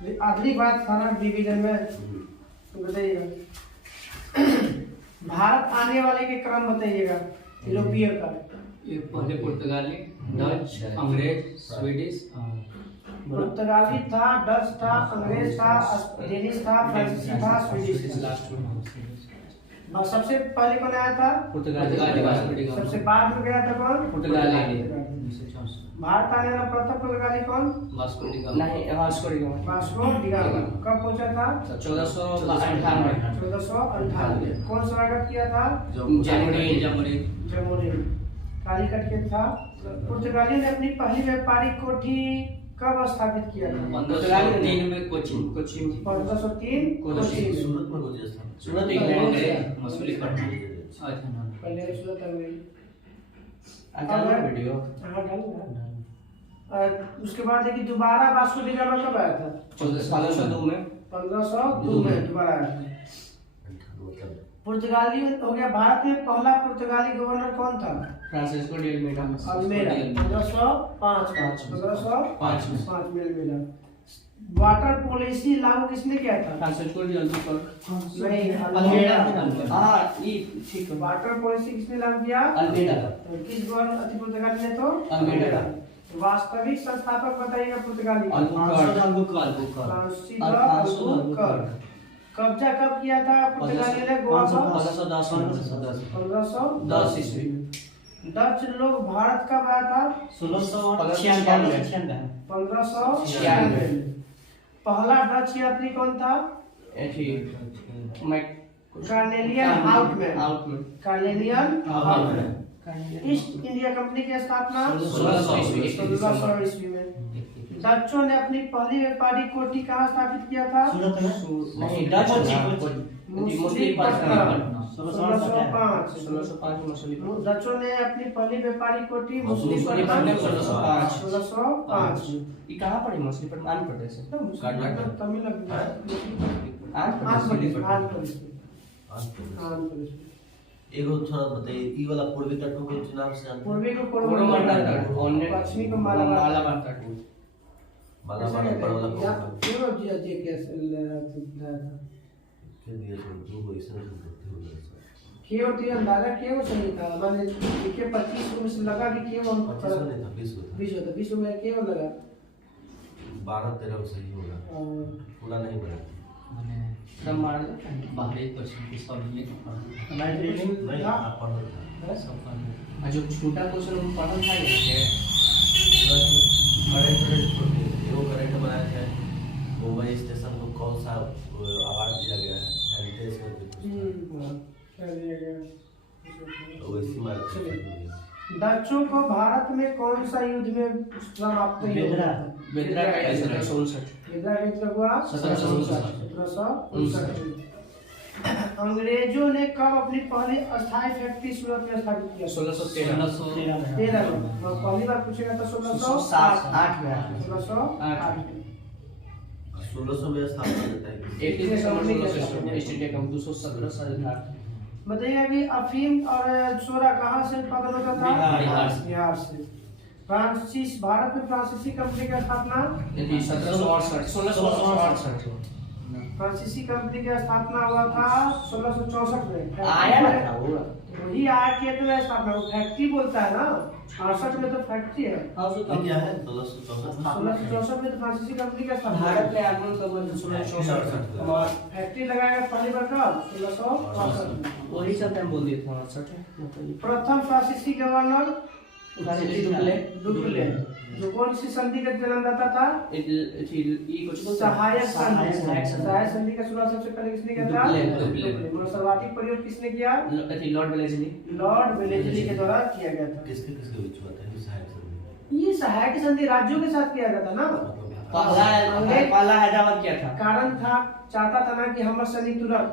आखिरी बात था ना डिवीजन में, बताइएगा। भारत आने वाले के क्रम बताइएगा यूरोपीय का। ये पहले पुर्तगाली, डच, अंग्रेज, स्वीडिश। पुर्तगाली था, डच था, अंग्रेज था, डेनिश था, फ्रांसीसी था, स्वीडिश था। और सबसे पहले कौन आया था? पुर्तगाली। सबसे बाद में गया था कौन? पुर्तगाली। भारत आने वाला प्रथम पुर्तगाली कौन? Vasco D gamma. Vasco D gamma. कब पहुंचा था? 1498। कौन स्वागत किया था? जमोरिन। कालीकट के था। पुर्तगाली ने अपनी पहली व्यापारिक कोठी कब स्थापित किया था? 1503 में कोचिन। 1503 कोचिन। सूरत इंग्लैंड है, मछलीपट्टनम। पहले सूरत अंग्रेज। वीडियो। उसके बाद है कि दोबारा वास्को डी गामा कब आया था? 1502 में। 1502 में दोबारा आया था। पुर्तगाली हो गया। भारत में पहला पुर्तगाली गवर्नर कौन था? Francisco de Almeida. 1505 में अल्मेडा। वाटर पॉलिसी लागू किसने किया था? Francisco de Almeida. नहीं, अल्मेडा। हां ये ठीक है। वाटर पॉलिसी किसने लागू किया? अल्मेडा। किस गवर्नर पुर्तगाली ने? तो अल्मेडा। वास्तविक संस्थापक बताइएगा पुर्तगाली का। अल्बुकर्क। कब्जा कब किया था पुर्तगाली ने गोवा पर? 1510 ईस्वी। डच लोग भारत कब आया था? 1596। पहला डच यात्री कौन था? Carnelian Houtman. East India company की स्थापना 1600 ईस्वी में। डचों ने अपनी पहली व्यापारिक कोठी कहाँ स्थापित किया था? मछलीपट्टनम। 1605। डचों ने अपनी पहली व्यापारिक कोठी मछलीपट्टनम 1605। ये कहाँ पड़ी? मछलीपट्टनम आंध्र प्रदेश है। तमिलनाडु। एगो थोड़ा बताइए, ई वाला पूर्वी तटों के चुनाव से पूर्वी को कोरोमंडल तट और पश्चिमी को मालाबार तट। मालाबार ऊपर वाला क्यों दिया जे कैसे के दिया तो दो को इसने करते हो गया क्यों दिया अंदाजा क्यों सही था? मैंने के 25 में से लगा कि क्यों हम 25 नहीं था 20 होता 20 में क्यों लगा 12-13 सही होगा पूरा नहीं बना मैंने सब मार दो बाहरी क्वेश्चन की सॉल्व ये हमारे ट्रेनिंग नहीं आप पढ़ो सब पढ़ो। जो छोटा क्वेश्चन हम पढ़ा था ये करेक्ट बनाया है। मुंबई स्टेशन को कौन सा अवार्ड दिया गया है? हेरिटेज का क्या दिया गया? तो वैसी मार्क डचों को भारत में कौन सा युद्ध में समाप्त हुआ? बेदरा का 1759। बेदरा का युद्ध हुआ 1759। अंग्रेजों ने कब अपनी पहली अस्थायी फैक्ट्री सूरत में स्थापित किया? 1613 में। पहली बार पूछेगा तो 1608 में। 1600 में स्थापना होता है। ईस्ट इंडिया कंपनी 217 साल था। बताइए कि अफीम और सोरा कहाँ से उत्पादन होता था? बिहार से। भारत में फ्रांसीसी कंपनी की स्थापना 1768। फ्रांसीसी कंपनी की स्थापना हुआ था 1664 में। आया ना था वो वही आया के तो स्थापना वो फैक्ट्री बोलता है ना। 68 में तो फैक्ट्री है। क्या है 1664 में तो फ्रांसीसी कंपनी का स्थापना। भारत में आगमन कब हुआ? 1664। फैक्ट्री लगाएगा पहली बार कब? 1664 में। वही सब टाइम बोल दिए थे 68 प्रथम फ्रांसीसी गवर्नर डुप्ले। जो कौन सी संधि का जन्मदाता था? सहायक संधि का शुरुआत सबसे पहले किसने किया था? सर्वाधिक प्रयोग किसने किया? लॉर्ड वेलेस्ली के द्वारा किया गया था। किसके बीच हुआ था सहायक संधि? ये सहायक संधि राज्यों के साथ किया गया था ना। पहला हैदराबाद किया था। कारण था चाहता था ना कि हम सैनिक तुरंत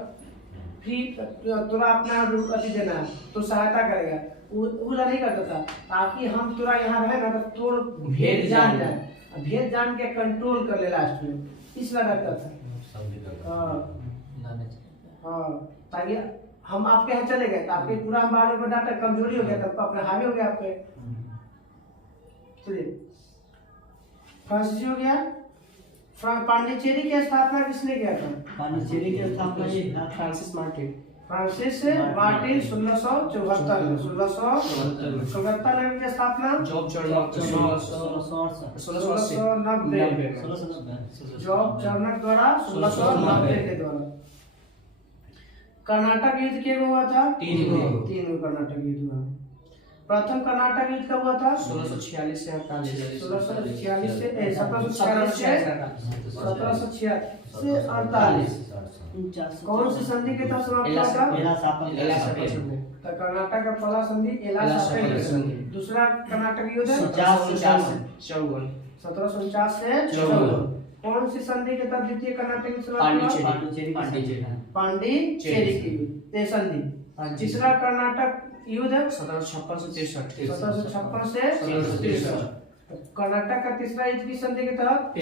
फिर तुरा अपना अति देना तो सहायता करेगा। वो नहीं करता था ताकि हम तुरा यहाँ रहे ना तो तोड़ भेद जान जाए, भेद जान के कंट्रोल कर ले लास्ट में, इसलिए करता था। हाँ ताकि हम आपके यहाँ चले गए तो आपके पूरा हम बाहर में डाटा कमजोरी हो गया तब अपने हावी हो गया आपके। चलिए फ्रांसीसी हो गया, पांडिचेरी की स्थापना किसने किया था? पांडिचेरी की स्थापना ये फ्रांसिस मार्टिन 1674 में 1674 में की स्थापना जॉब चर्नक 1690 जॉब चर्नक द्वारा 1690 के द्वारा। कर्नाटक युद्ध के हुआ था? तीन में कर्नाटक युद्ध हुआ। प्रथम कर्नाटक युद्ध कब हुआ था? 1646 से 48 1746 से 48 कौन सी संधि के तहत समाप्त हुआ था? तो कर्नाटक का पहला संधि एलासापेल संधि। दूसरा कर्नाटक युद्ध 1749 से 54। कौन सी संधि के तहत द्वितीय कर्नाटक युद्ध समाप्त हुआ? पांडिचेरी की संधि। तीसरा कर्नाटक युद्ध 1756 से 63 कर्नाटक का तीसरा युद्ध की संधि के तहत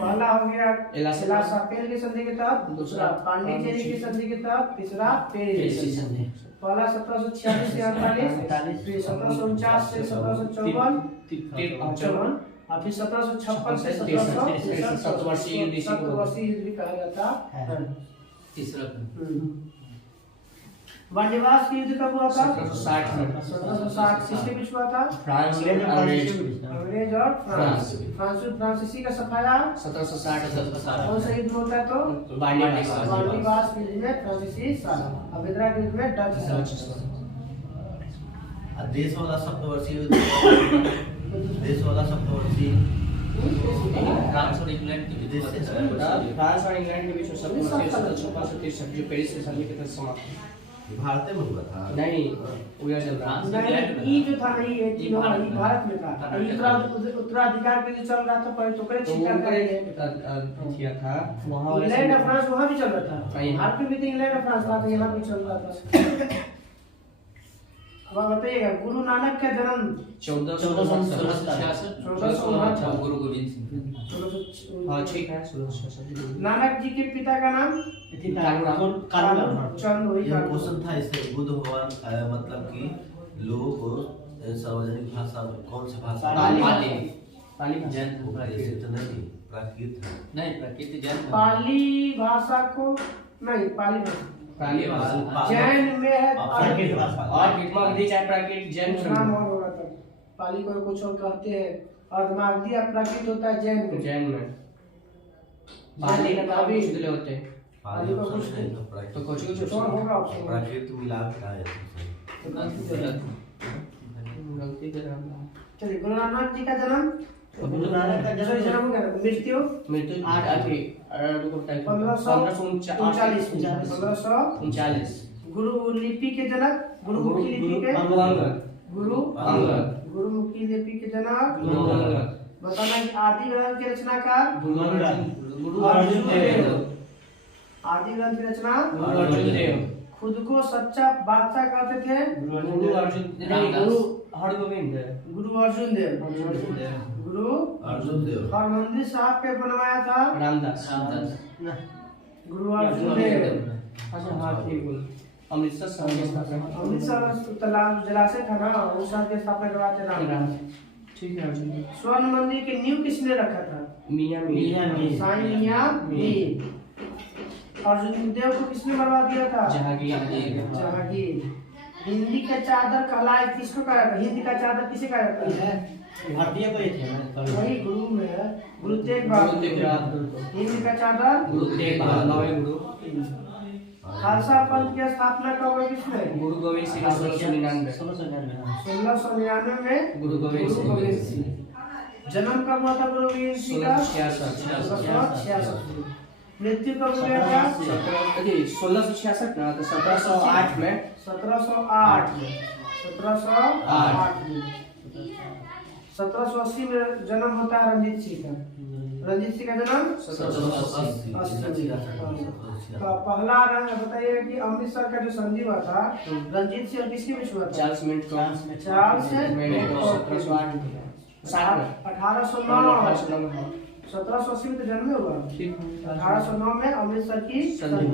पहला हो गया एलासापेल की संधि के तहत, दूसरा पांडिचेरी की संधि के तहत, तीसरा पेरिस की संधि। पहला 1746 से 48, फिर 1749 से 1754 और फिर 1756 से 1763 सप्तवर्षीय युद्ध भी कहा जाता है। तीसरा वाणिवास की युद्ध कब हुआ था? 1760 किसके बीच हुआ था? अंग्रेज और फ्रांसीसी का सफाया 1760 कौन सा युद्ध होता है? तो वाणिवास युद्ध में फ्रांसीसी अभिद्रा युद्ध में डच। देश वाला सप्तवर्षीय फ्रांस और इंग्लैंड के बीच में 1756 जो पेरिस से संधि के तहत समाप्त हुआ। भारत में हुआ था? नहीं, उधर चल रहा ये जो था ये तीनों भारत में था। उत्तराधिकार के जो चल रहा था पर तो करे छिका करेंगे किया था वहां। इंग्लैंड और फ्रांस वहां भी चल रहा था। भारत में भी तो इंग्लैंड और फ्रांस था, तो यहाँ भी चल रहा था। अब बताइएगा गुरु नानक का जन्म 1466 गुरु गोविंद सिंह। हाँ ठीक है। नानक जी के पिता का नाम चंद। यह क्वेश्चन था इससे बुद्ध भगवान मतलब कि लोगों को सार्वजनिक भाषा कौन सी भाषा? पाली जैन ऐसे तो नहीं प्राकृत है। नहीं प्राकृत जैन पाली भाषा को नहीं पाली भाषा जैन में है प्राकृत भाषा और कितमागधी चाहे प्राकृत जैन नाम और होगा तब पाली को कुछ और कहते हैं और मागधी प्राकृत होता है जैन में। पाली का नाम भी शुद्ध होते हैं। पाली को कुछ नहीं तो कुछ और होगा ऑप्शन प्राकृत मिला के आ जाता है। गलती कर रहा हूं। चलिए गुरु नानक जी का जन्म हो गया। मृत्यु 1539। गुरु लिपि के जनक गुरुमुखी लिपि के गुरुमुखी लिपि के जनक बताना कि आदि ग्रंथ की रचनाकार आदि ग्रंथ की रचना खुद को सच्चा बादशाह कहते थे गुरु अर्जुन देव। हरमंदिर साहब पे बनवाया था रामदास गुरु अर्जुन देव। अच्छा हाँ ठीक है। अमृतसर जलाशय था ना, उस साल की स्थापना करवाते राम। ठीक है अर्जुन। स्वर्ण मंदिर की नींव किसने रखा था? मियां साईं मियां मीर। अर्जुन देव को किसने मरवा दिया था? जहांगीर। हिंदी का चादर कहलाए किसको कहा जाता है? हिंदी का चादर किसे कहा जाता है? भारतीय को वही गुरु में है गुरु तेग बहादुर। हिंदी का चादर गुरु तेग बहादुर गुरु। खालसा पंथ की स्थापना कब हुई किसने? गुरु गोविंद सिंह 1699 में गुरु गोविंद सिंह। जन्म कब हुआ था गुरु गोविंद सिंह का? 1666। मृत्यु कब हुआ था? 1666 ना तो 1708 में 1708 1780 में जन्म होता है रंजीत सिंह का। रंजीत सिंह का जन्म 1780। पहला रंग बताइए कि अमृतसर का जो संधि हुआ था रंजीत सिंह और किसके बीच हुआ था? Charles Minto. चार्ल्स 1780 में तो जन्म हुआ। 1809 में अमृतसर की संधि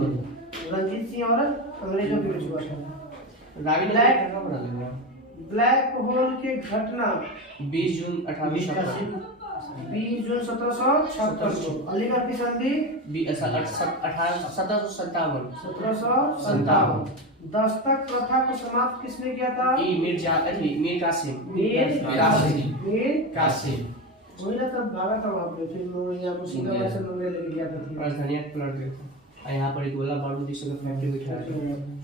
रंजीत सिंह और अंग्रेजों के बीच हुआ था। ब्लैक होल की घटना 20 जून 1856 20 जून 1756 को। अलीगढ़ की संधि 1757। दस्तक प्रथा को समाप्त किसने किया था? मीर कासिम। वही ना तब भागा था वहाँ पे, फिर वो यहाँ मुर्शिदाबाद से मुंगेर लेके गया था। राजधानी पलट गया था। यहाँ पर एक गोला बारूद का फैक्ट्री बिठा है,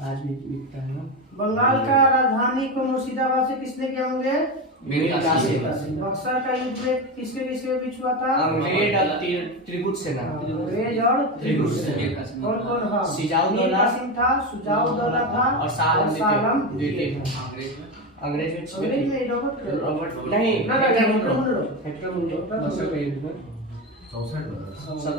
आज भी बिकता है ना। बंगाल का राजधानी को मुर्शिदाबाद से किसने किया मुंगेर? मीर कासिम। बक्सर का युद्ध में किसके बीच हुआ था? अंग्रेज और त्रिगुट सेना। अंग्रेज और त्रिगुट कौन कौन? हाँ, मीर कासिम था, सुजाउद्दौला था और सालम द्वितीय। अंग्रेज में रॉबर्ट नहीं, हेक्टर मुनरो।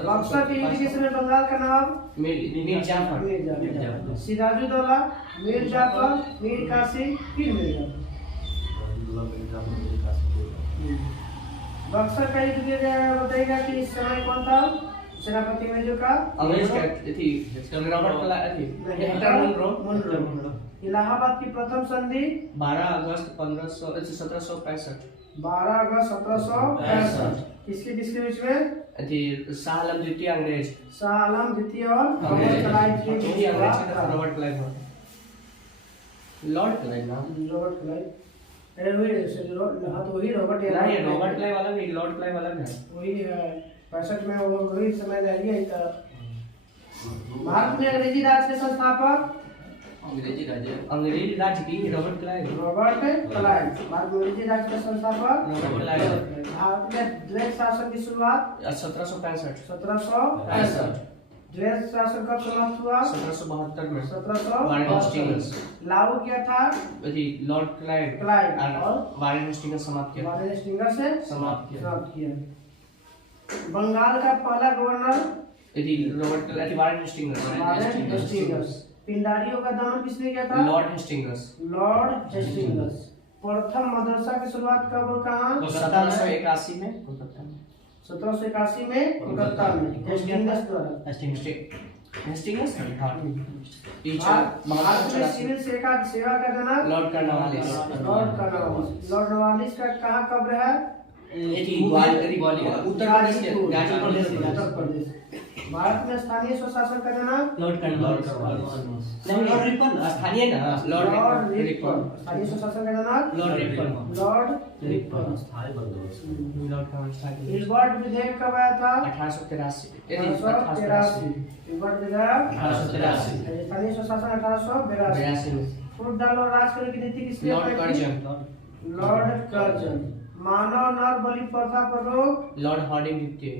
बक्सर के युद्ध के समय बंगाल का नाम मीर जाफर। सिराजुद्दौला, मीर जाफर, मीर कासिम, फिर मीर जाफर। बक्सर का युद्ध बताएगा कि इस समय कौन था सेनापति में जो का? अंग्रेज का थी रॉबर्ट हेक्टर मुनरो। इलाहाबाद की प्रथम संधि 12 अगस्त 1765। 12 अगस्त 1765। किसके बीच में? शाह आलम द्वितीय अंग्रेज। शाह आलम द्वितीय और रॉबर्ट क्लाइव के बीच में। Robert Clive. लॉर्ड क्लाइव नाम? Robert Clive. अरे वही हाँ तो वही रॉबर्ट नहीं, रॉबर्ट क्लाइव अलग है, लॉर्ड क्लाइव अलग है। वही 65 में वो वही समय रह गया था। भारत में अंग्रेजी राज के संस्थापक? अंग्रेजी राज की रॉबर्ट क्लाइव। भारत में अंग्रेजी राज के संस्थापक रॉबर्ट क्लाइव। भारत में द्वैत शासन की शुरुआत 1765। द्वैत शासन कब समाप्त हुआ? 1772 में। 1772 लागू किया था लॉर्ड क्लाइव और वारेन हेस्टिंग्स समाप्त किया। से समाप्त किया। बंगाल का पहला governor Robert Clive, Warren Hastings. पिंडारियों का दमन किसने किया था? Lord Hastings. प्रथम मदरसा की शुरुआत कब और कहाँ? 1781 में 1781 में कोलकाता में हेस्टिंग्स द्वारा। हेस्टिंग्स भारत में सिविल सेवा का जनक लॉर्ड कॉर्नवालिस। लॉर्ड कॉर्नवालिस का कहाँ कब्र है? उत्तर प्रदेश। भारत में स्थानीय स्वशासन का जनक लॉर्ड कॉर्नवालिस। स्थानीय ना लॉर्ड रिपन। स्थानीय स्वशासन का जनक लॉर्ड रिपन। हिल्बर्ट विधेयक कब आया था? 1883। हिल्बर्ट विधेयक 1883। स्थानीय स्वशासन 1882 में। फूट डालो राज करने की नीति किसने? Lord Curzon. मानव नर बलि प्रथा पर रोक लॉर्ड हार्डिंग द्वितीय।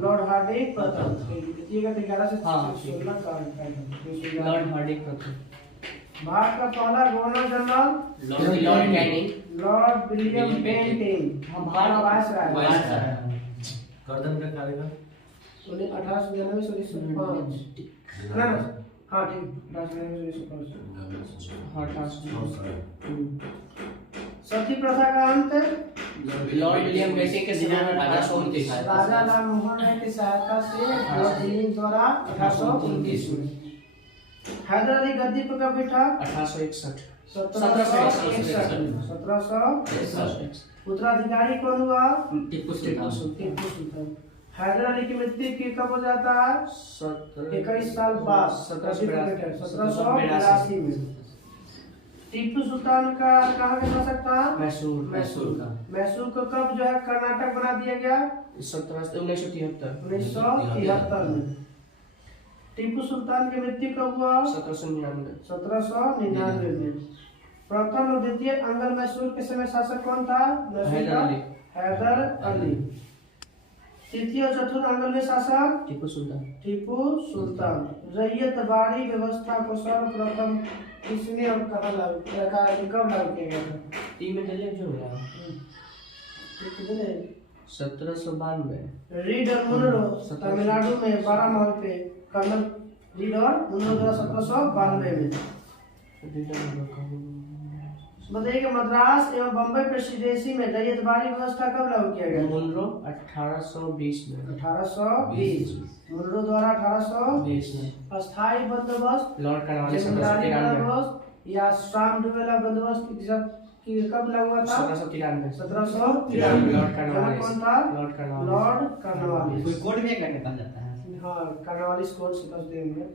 लॉर्ड हार्डिंग प्रथम। देखिएगा 11 से 16 का लॉर्ड हार्डिंग प्रथम। भारत का पहला governor general Lord Canning. Lord William Bentinck. Bharat viceroy. गर्दन का कार्यकाल 1899 से 1905। ना हाँ ठीक 1899 सती प्रथा का अंत लॉर्ड विलियम बेंटिंग के समय 1829। राजा राम मोहन राय की सहायता से लॉर्ड विलियम द्वारा 1829 में। हैदर अली गद्दी पर कब बैठा? 1861। 1761। उत्तराधिकारी कौन हुआ? टिप्पू सुल्तान। हैदर अली की मृत्यु की कब हो जाता है? 21 साल बाद 1782 में। टिप्पू सुल्तान का कहाँ का शासक था? मैसूर को कब जो है कर्नाटक बना दिया गया? 1973 में। टिप्पू सुल्तान की मृत्यु कब हुआ? 1799 में। प्रथम और द्वितीय अंगल मैसूर के समय शासक कौन था? हैदर अली। तृतीय और चतुर्थ अंगल में शासक टिप्पू सुल्तान। रैयत बाड़ी व्यवस्था को सर्वप्रथम किसने और कब लागू किया गया था? 1792। रीड और मुनरो तमिलनाडु में 12 महल पे कर्नल रीड और मुनरो द्वारा 1792 में। बताइए मद्रास एवं बम्बई प्रेसिडेंसी में रैयतबाड़ी व्यवस्था कब लागू किया गया? मुनरो 1820 में। 1820 मुनरो द्वारा 1820 में। अस्थायी बंदोबस्त लॉर्ड कॉर्नवालिस जमींदारी बंदोबस्त या श्राम डुवेला बंदोबस्त कि कब लागू हुआ था? 1793 1793। Lord Cornwallis. कौन था? Lord Cornwallis. Lord Cornwallis. कोई कोड भी करके कहा जाता है। हाँ, कॉर्नवालिस कोड से बस देंगे।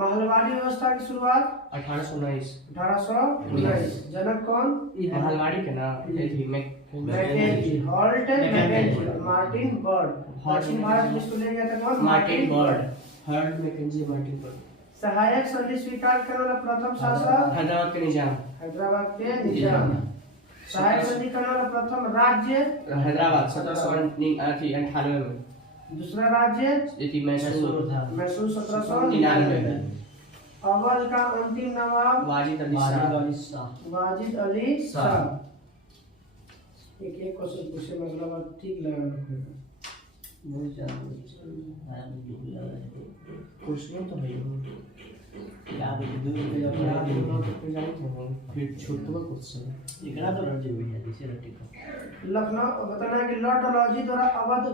महलवाड़ी व्यवस्था की शुरुआत 1819 1819। जनक कौन? महलवाड़ी के ना ये थी Mackenzie, Holt Mackenzie, Martin Bird. दक्षिण भारत में इसको ले गया था कौन? Martin Bird. हर्ड मैकेंजी मार्टिन बर्ड। सहायक संधि स्वीकार करने वाला प्रथम शासक हैदराबाद के निजाम। हैदराबाद के निजाम। सहायक संधि करने वाला प्रथम राज्य हैदराबाद 1798 में। दूसरा राज्य थी मैसूर। मैसूर 1799। अवध का अंतिम नवाब वाजिद अली शाह। वाजिद अली शाह। एक क्वेश्चन पूछे मतलब ठीक लगा। बहुत ज्यादा क्वेश्चन तो है क्या बोलते फिर छोटू का क्वेश्चन इकरा तो राज्य हुई है जैसे रट्टी का। लखनऊ बताना है कि लॉर्ड डलहौजी द्वारा अवध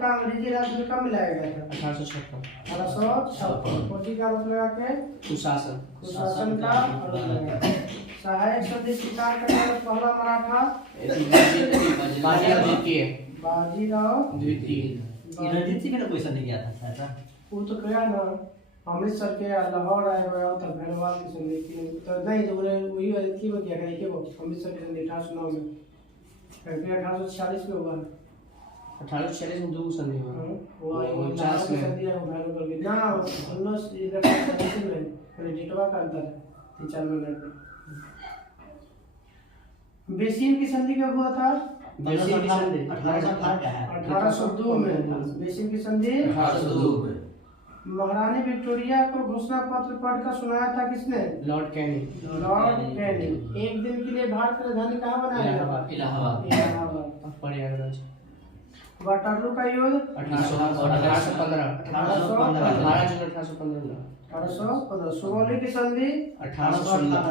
का अंग्रेजी राज्य में कब मिलाया गया था? 1856। 1856। खोजी का आरोप लगा के कुशासन। कुशासन का आरोप लगा। सहायक संधि स्वीकार करने वाला पहला मराठा बाजीराव द्वितीय। बाजीराव द्वितीय। ये रणजीत सिंह ने क्वेश्चन नहीं किया था ऐसा। वो तो गया ना अमृतसर के लाहौर आए हुए तब भैरवाल की संधि की तो नहीं तो वही की में क्या करें कि वो अमृतसर की संधि 1809 में फिर 1846 में हुआ। 1846 में दो संधि हुआ। वो 49 में संधि है वो भैरवाल की ना 19 इधर में पहले डेटवा का अंतर है 3-4 मिनट। बेसिन की संधि कब हुआ था? बेसिन की संधि 1802 में। बेसिन की संधि 1802 में। महारानी विक्टोरिया को घोषणा पत्र पढ़कर सुनाया था किसने? Lord Canning. Lord Canning. एक दिन के लिए भारत की राजधानी कहाँ बनाया गया? इलाहाबाद। इलाहाबाद। प्रयागराज। वाटरलू का युद्ध 1815। 1815। सुगौली की संधि 1816।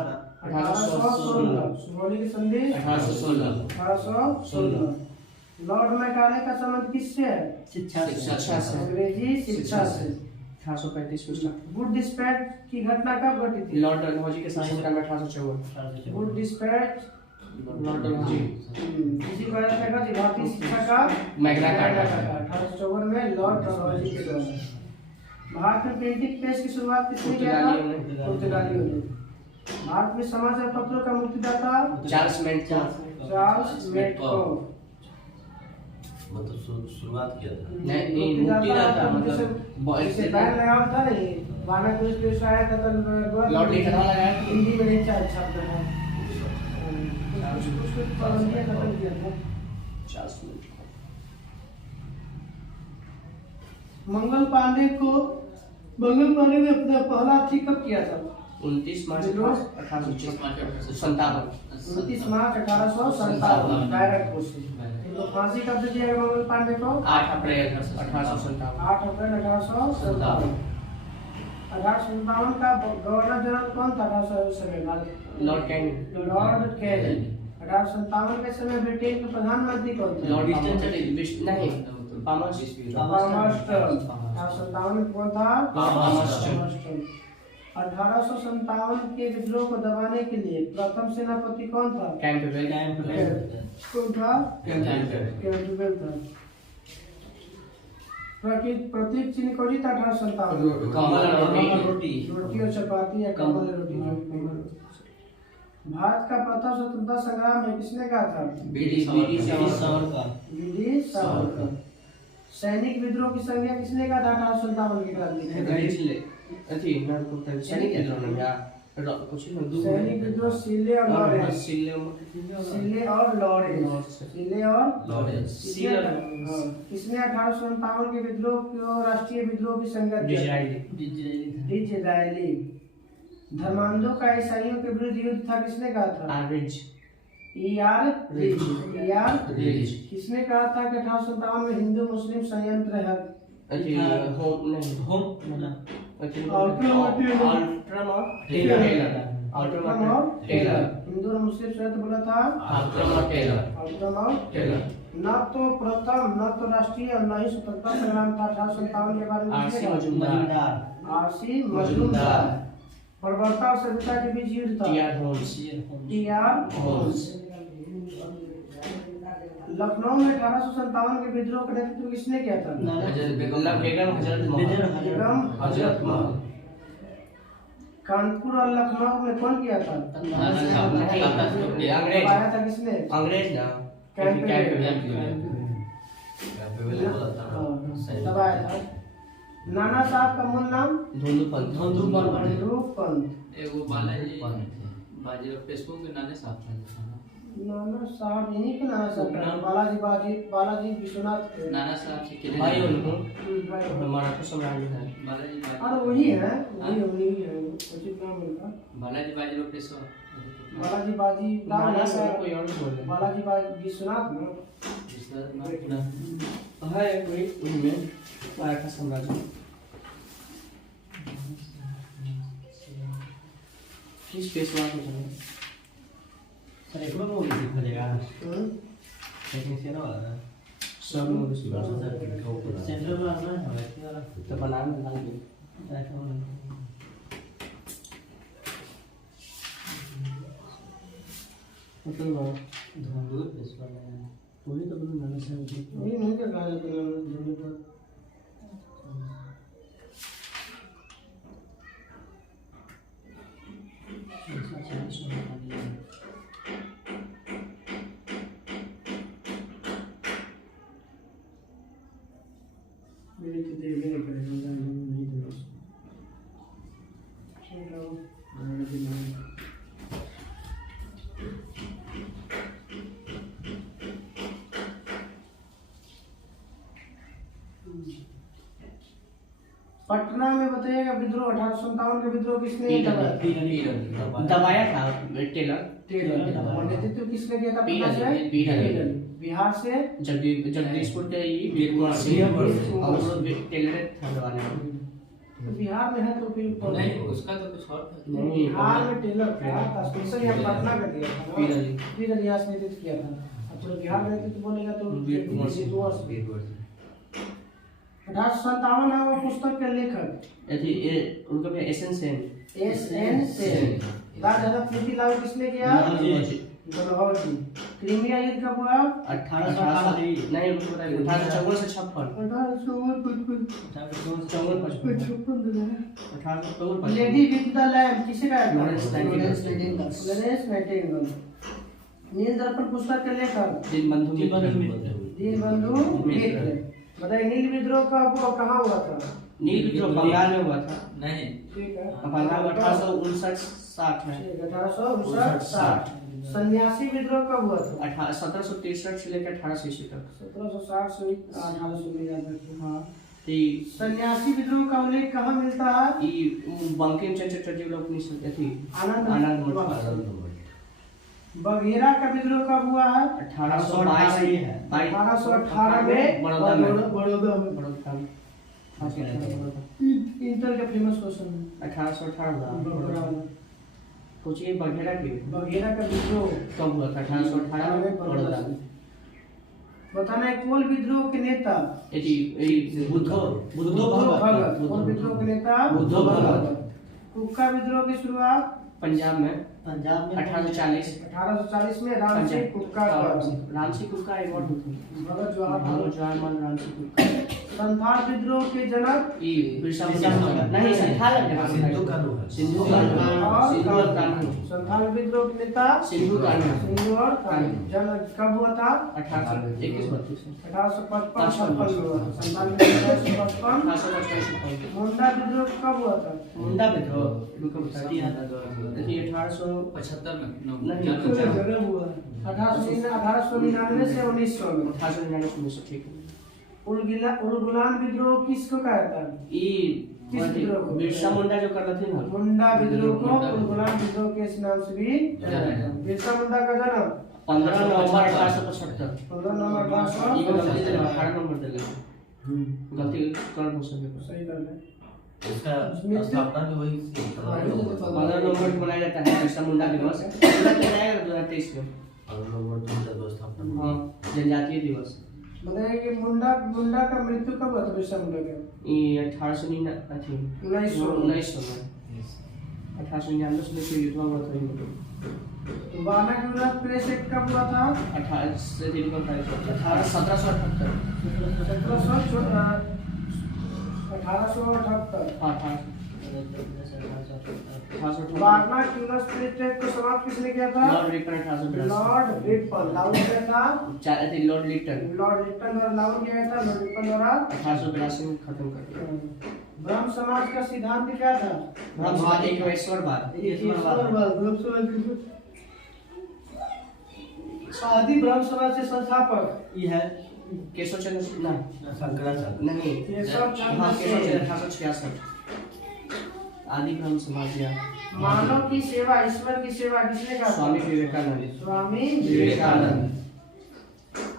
1816। सुगौली की संधि 1816। लॉर्ड मैकाले का संबंध किससे है? शिक्षा से। अंग्रेजी शिक्षा से। 1835 में स्टार्ट। गुड डिस्पैच की घटना कब घटी थी? लॉर्ड डलहौजी के शासनकाल में 1854। गुड डिस्पैच लॉर्ड डलहौजी किसी को याद रखा जी भारतीय शिक्षा का मैग्ना कार्टा। 1854 में लॉर्ड डलहौजी के द्वारा। भारत में प्रिंटिंग प्रेस की शुरुआत किसने किया था? पुर्तगालियों ने। भारत में समाचार पत्रों का मुक्तिदाता चार्ल्स मैनकॉफ। चार्ल्स मैनकॉफ। मतलब शुरुआत किया था। नहीं मुक्तिदाता मतलब जैसे बैन लगा था नहीं वाना कुछ पेश आया था तो लॉर्ड लिखना लगाया था। हिंदी में नहीं छापता है। कुछ पाबंदियां खत्म किया था। चार्ल्स मैनकॉफ। मंगल पांडे ने अपना पहला अथी कब किया था? 29 मार्च 1857। 29 मार्च 1857। Direct question. तो फांसी कब दे दिया गया मंगल पांडे को? 8 अप्रैल 1857। 8 अप्रैल 1857। 1857 का गवर्नर जनरल कौन था? 1857 लॉर्ड कैनिंग। Lord Canning. 1857 के समय ब्रिटेन के प्रधानमंत्री कौन थे? लॉर्ड नहीं पामर्स्टर। 1857 में कौन था? पामर्स्टर। 1857 के विद्रोह को दबाने के लिए प्रथम सेनापति कौन था? कैंपबेल। कौन था? कैंपबेल था। प्रतीक चिन्ह कौन था? 1857 कमल रोटी। रोटी और चपाती या कमल रोटी। भारत का प्रथम स्वतंत्रता संग्राम में किसने कहा था? बीडी सावरकर। सैनिक विद्रोह की संज्ञा किसने कहा था? 1857 की क्रांति में। सैनिक विद्रोह ने कुछ सैनिक विद्रोह सिले और लॉरेंस। सिले और लॉरेंस। किसने 1857 के विद्रोह को राष्ट्रीय विद्रोह की संज्ञा दी? डिज़रायली। धर्मांधों का ईसाइयों के विरुद्ध युद्ध था किसने कहा था? रिज। किसने कहा था कि 1857 में हिंदू मुस्लिम संयंत्र है? हिंदू और मुस्लिम संयंत्र बोला था न तो प्रथम न तो राष्ट्रीय और न ही स्वतंत्रता संग्राम था 1857 के बारे में। आरसी मजूमदार। बर्बरता और सभ्यता के बीच युद्ध था। TR Holmes. लखनऊ में 1857 के विद्रोह का नेतृत्व किसने किया था? बेगम हजरत महल। कानपुर और लखनऊ में कौन किया था? आया था किसने? अंग्रेज ना तब आया था। नाना साहब का मूल नाम? धुंधुपंत। एगो बालाजी बाजीराव पेशवा के नाना साहब था। नाना साहब यहीं के नाना साहब का बालाजी विश्वनाथ नाना साहब से किले भाई उनको भाई। मराठा सम्राट है। बालाजी अरे वही है, वही है उचित नाम उनका। बालाजी बाजीराव पेशवा बालाजी नाना साहब कोई और बोले। बालाजी विश्वनाथ ना है कोई उनमें मराठा साम्राज्य। किस पेशवा को जाने? सर एक लोग मूवी दिखा देगा टेक्नीशियन वाला सब लोग उसी बात सेंट्रल वाला है वाला तो बनाने लगे। मतलब धुंधुर पेशवा में वही तो बोलूं नाना साहब जी। वही नहीं क्या कहा जाता है जोड़ने पर। मेरे तो देखने नहीं पड़ेगा, नहीं देगा उसको। चलो मेरे दिमाग पटना में बताइएगा विद्रोह 1857 का विद्रोह किसने दबाया था टेलर। और नेतृत्व किसने किया था? पीलर। पटना से बिहार से जगदीशपुर के ये वीरकुंवर सिंह और टेलर था दबाने वाला। तो बिहार में है तो फिर नहीं उसका तो कुछ और था। बिहार में टेलर था, स्पेशल यहाँ पटना का दिया था ना। पीलर। पीलर यहाँ से नेतृत्व किया था। अब तो बिहार में नेतृत्व बोलेगा तो वीरकुंवर सिंह। 1857 है वो पुस्तक के लेखक यदि ये उनका भी एसेंस है। एस.एन. सेन। राजधानी नीति लागू किसने किया? डलहौजी। क्रीमिया युद्ध कब हुआ? 1858 नहीं उनको बताइए 1854 से 56। 1854 लेडी विद द लैम्प किसे का है? Lawrence Nightingale. Lawrence Nightingale. Nil Darpan पुस्तक के लेखक? दीनबंधु मित्र। बताइए नील विद्रोह कहाँ हुआ था? नील विद्रोह बंगाल में हुआ था। नहीं ठीक है। बंगाल 1859-60 में। 1859-60। सन्यासी विद्रोह कब हुआ था? 1763 से लेकर 1800 ईस्वी तक। 1760 से 1800 में याद रखिए। हाँ। तो सन्यासी विद्रोह का उल्लेख कहाँ मिलता है? बंकिम चंद्र चटर्जी लोग नहीं सुनते थे। आनंद मठ। बघेरा का विद्रोह कब हुआ है? 1818 में बड़ौदा में। इंटर का फेमस क्वेश्चन है। 1818 पूछिए बघेरा की बघेरा का विद्रोह कब हुआ था? 1818 में बड़ौदा में। बताना है कोल विद्रोह के नेता? बुद्धो भगत। कोल विद्रोह के नेता? बुद्धो भगत। कुक्का विद्रोह की शुरुआत? पंजाब में 1840 में रामसिंह कुक्का का। रामसिंह कुक्का एक और भगत जवाहरलाल रामसिंह कुक्का। संथाल विद्रोह के जनक? बिरसा मुंडा नहीं संथाल सिंधु कान्हू। संथाल विद्रोह के नेता? सिंधु कान्हू। सिंधु और कान्हू। जन्म कब हुआ था? 1821-32 1855 में हुआ। संथाल विद्रोह 1855। मुंडा विद्रोह कब हुआ था? मुंडा विद्रोह रुको बताइए 1875 में नहीं, 1899 से 1900 में। 1899 ठीक है। उलगुलान विद्रोह किसको कहता है? किस विद्रोह को? बिरसा मुंडा जो करता थे ना मुंडा विद्रोह को उलगुलान विद्रोह के इस नाम से भी जाना जाता है। बिरसा मुंडा का जन्म 15 नवंबर 1875। 15 नवंबर 1875। ये गलती से 18 नंबर दे लगा गलती कर हो सके सही कर ले। उसका स्थापना भी वही 15 नवंबर को मनाया जाता है बिरसा मुंडा दिवस। पूरा जाएगा 2023 में। 15 नवंबर 2002 स्थापना। हाँ जनजातीय दिवस। बताइए कि मुंडा का मृत्यु कब हुआ था? बिरसा मुंडा का ये 1819 में। 1900 1900 में। 1899 से लेकर युद्ध हुआ था इन लोगों। तो वार्ना क्यूलर प्रेस एक्ट कब हुआ था? 18 से 1778। 1878। हाँ 18 वार्ना क्यूलर प्रेस एक्ट को समाप्त किसने किया था? Lord Ripon 1882। लॉर्ड रिपन लागू किया था। लॉर्ड लिटन लॉर्ड रिपन द्वारा लागू किया गया था। लॉर्ड रिपन द्वारा 1882 में खत्म कर दिया। ब्रह्म समाज का सिद्धांत क्या था? ब्रह्म समाज एक ईश्वरवाद। आदि ब्रह्म समाज के संस्थापक ये है केशव चंद्र शंकराचार्य नहीं केशव चंद्र हाँ केशव सेन। चंद्र 1866 आदि ब्रह्म समाज या मानव की सेवा ईश्वर की सेवा किसने कहा? स्वामी विवेकानंद। स्वामी विवेकानंद।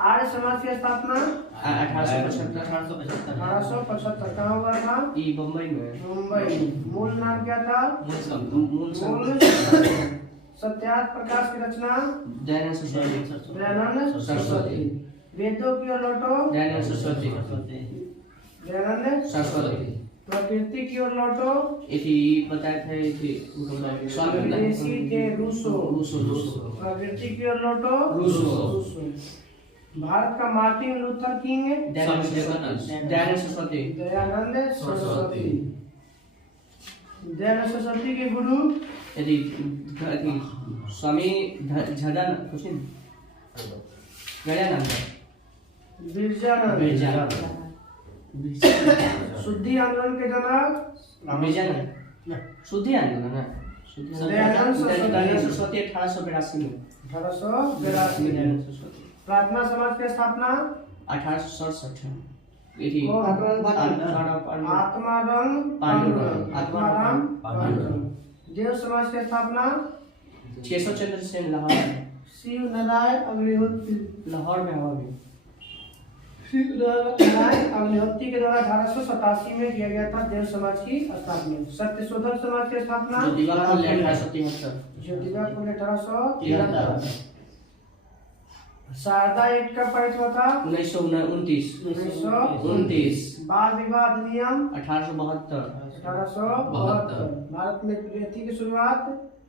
आर्य समाज की स्थापना 1875 1875 कहाँ हुआ था? ई बम्बई में। मुंबई। मूल नाम क्या था? मूल मूल सत्यार्थ प्रकाश की रचना दयानंद सरस्वती। दयानंद सरस्वती। वेदों की ओर लौटो दयानंद सरस्वती। दयानंद सरस्वती। प्रकृति की ओर लौटो इति बताया था इति स्वामी विदेशी के रूसो। रूसो प्रकृति की ओर लौटो रूसो। भारत का Martin Luther king Dayanand Saraswati. Dayanand Saraswati. Dayanand Saraswati के गुरु यदि स्वामी झदन कुछ नहीं गया नाम था बिरजानंद। शुद्धि आंदोलन के जनक शुद्धि आंदोलन है दयानंद सरस्वती 1882 में 1882। दयानंद सरस्वती। प्रार्थना समाज की स्थापना 1867 आत्माराम पांडुरंग। आत्माराम पांडुरंग। देव समाज की स्थापना केशव चंद्र सेन लाहौर शिव नारायण अग्निहोत्री। लाहौर में हुआ भी शिव नारायण अग्निहोत्री के द्वारा 1887 में किया गया था देव समाज की स्थापना। सत्यशोधन समाज की स्थापना ज्योतिबा फुले 1873 ज्योतिबा फुले 1873। शारदा एक्ट का पारित हुआ था 1929 बाल विवाह अधिनियम 1872 1872। भारत में कृषि की शुरुआत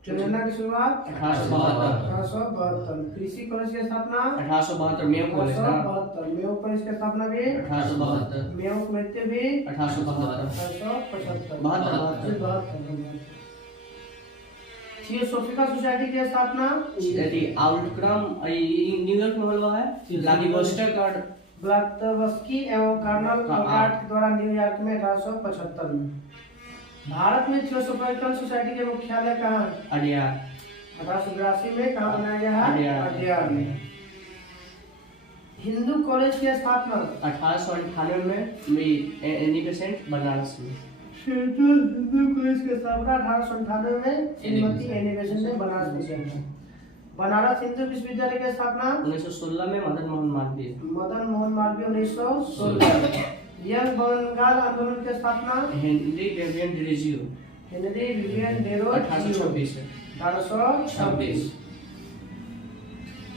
जनगणना की शुरुआत 1872। कृषि कॉलेज की स्थापना 1872 मेयो कॉलेज ना 1872। मेयो कॉलेज की स्थापना भी 1872 मेयो मृत्यु भी 1872 1875। थियोसोफिकल सोसाइटी की स्थापना यदि आउटक्रम न्यूयॉर्क में हुआ है व्लादिवोस्टोक और ब्लास्तवस्की एवं कर्नल कॉनराड के द्वारा न्यूयॉर्क में 1875 में। भारत में थियोसोफिकल सोसाइटी के मुख्यालय कहाँ है? अडियार 1882 में कहाँ बनाया गया है? अडियार। अडियार में। हिंदू कॉलेज की स्थापना 1898 में एनी बेसेंट बनारस में। हिंदू कॉलेज की स्थापना 1898 में श्रीमती एनी बेसेंट ने बनारस में किया था। बनारस हिंदू विश्वविद्यालय की स्थापना 1916 में मदन मोहन मालवीय। मदन मोहन मालवीय 1916। यंग बंगाल आंदोलन की स्थापना हेनरी विवियन डिरेजियो हेनरी विवियन डेरो 1826 है 1826।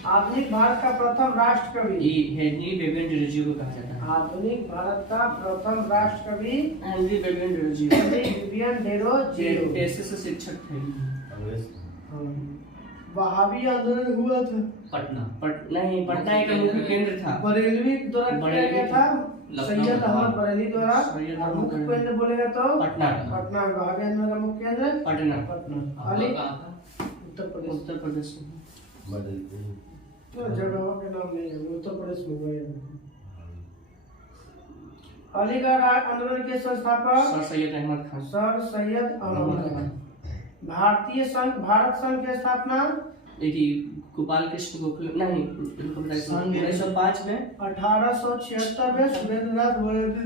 आधुनिक भारत का प्रथम राष्ट्र कवि हेनरी विवियन डिरेजियो को कहा जाता है। आधुनिक भारत का प्रथम राष्ट्र कवि हेनरी विवियन डिरेजियो हेनरी विवियन डेरो पेशे से शिक्षक थे। वहाबी आंदोलन हुआ था पटना नहीं पटना एक मुख्य केंद्र था। बरेलवी द्वारा किया गया था सैयद अहमद बरेली द्वारा। सैयद अहमद मुख्य बरेली। केंद्र बोलेगा तो पटना पटना में वहाबी आंदोलन का मुख्य केंद्र पटना पटना। अली कहाँ था? उत्तर प्रदेश। उत्तर प्रदेश में। तो जगहों के नाम नहीं है उत्तर प्रदेश में हुआ है। अलीगढ़ आंदोलन के संस्थापक सर सैयद अहमद खान। सर सैयद अहमद खान। भारतीय संघ भारत संघ की स्थापना यदि गोपाल कृष्ण गोखले नहीं 1905 में 1876 में सुरेंद्रनाथ बनर्जी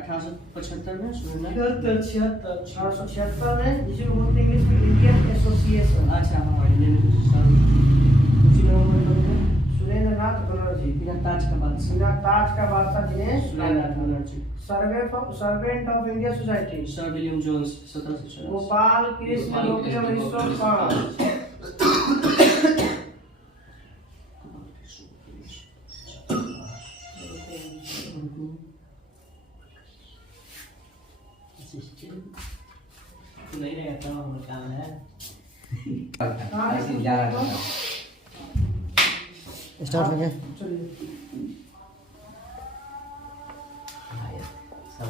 1875 में सुरेंद्र 1876 में जिसे बोलते हैं इंग्लिश में इंडियन एसोसिएशन। अच्छा हाँ इंडियन सुरेंद्रनाथ बनर्जी बिना ताज का बादशाह बिना ताज का बादशाह जिन्हें Surendranath Banerjee. Servant of India society Sir William Jones 1784। Gopal Krishna Gokhale 1905। नहीं रहता हूँ काम है ऐसे जा रहा था स्टार्ट हो गया चलिए सब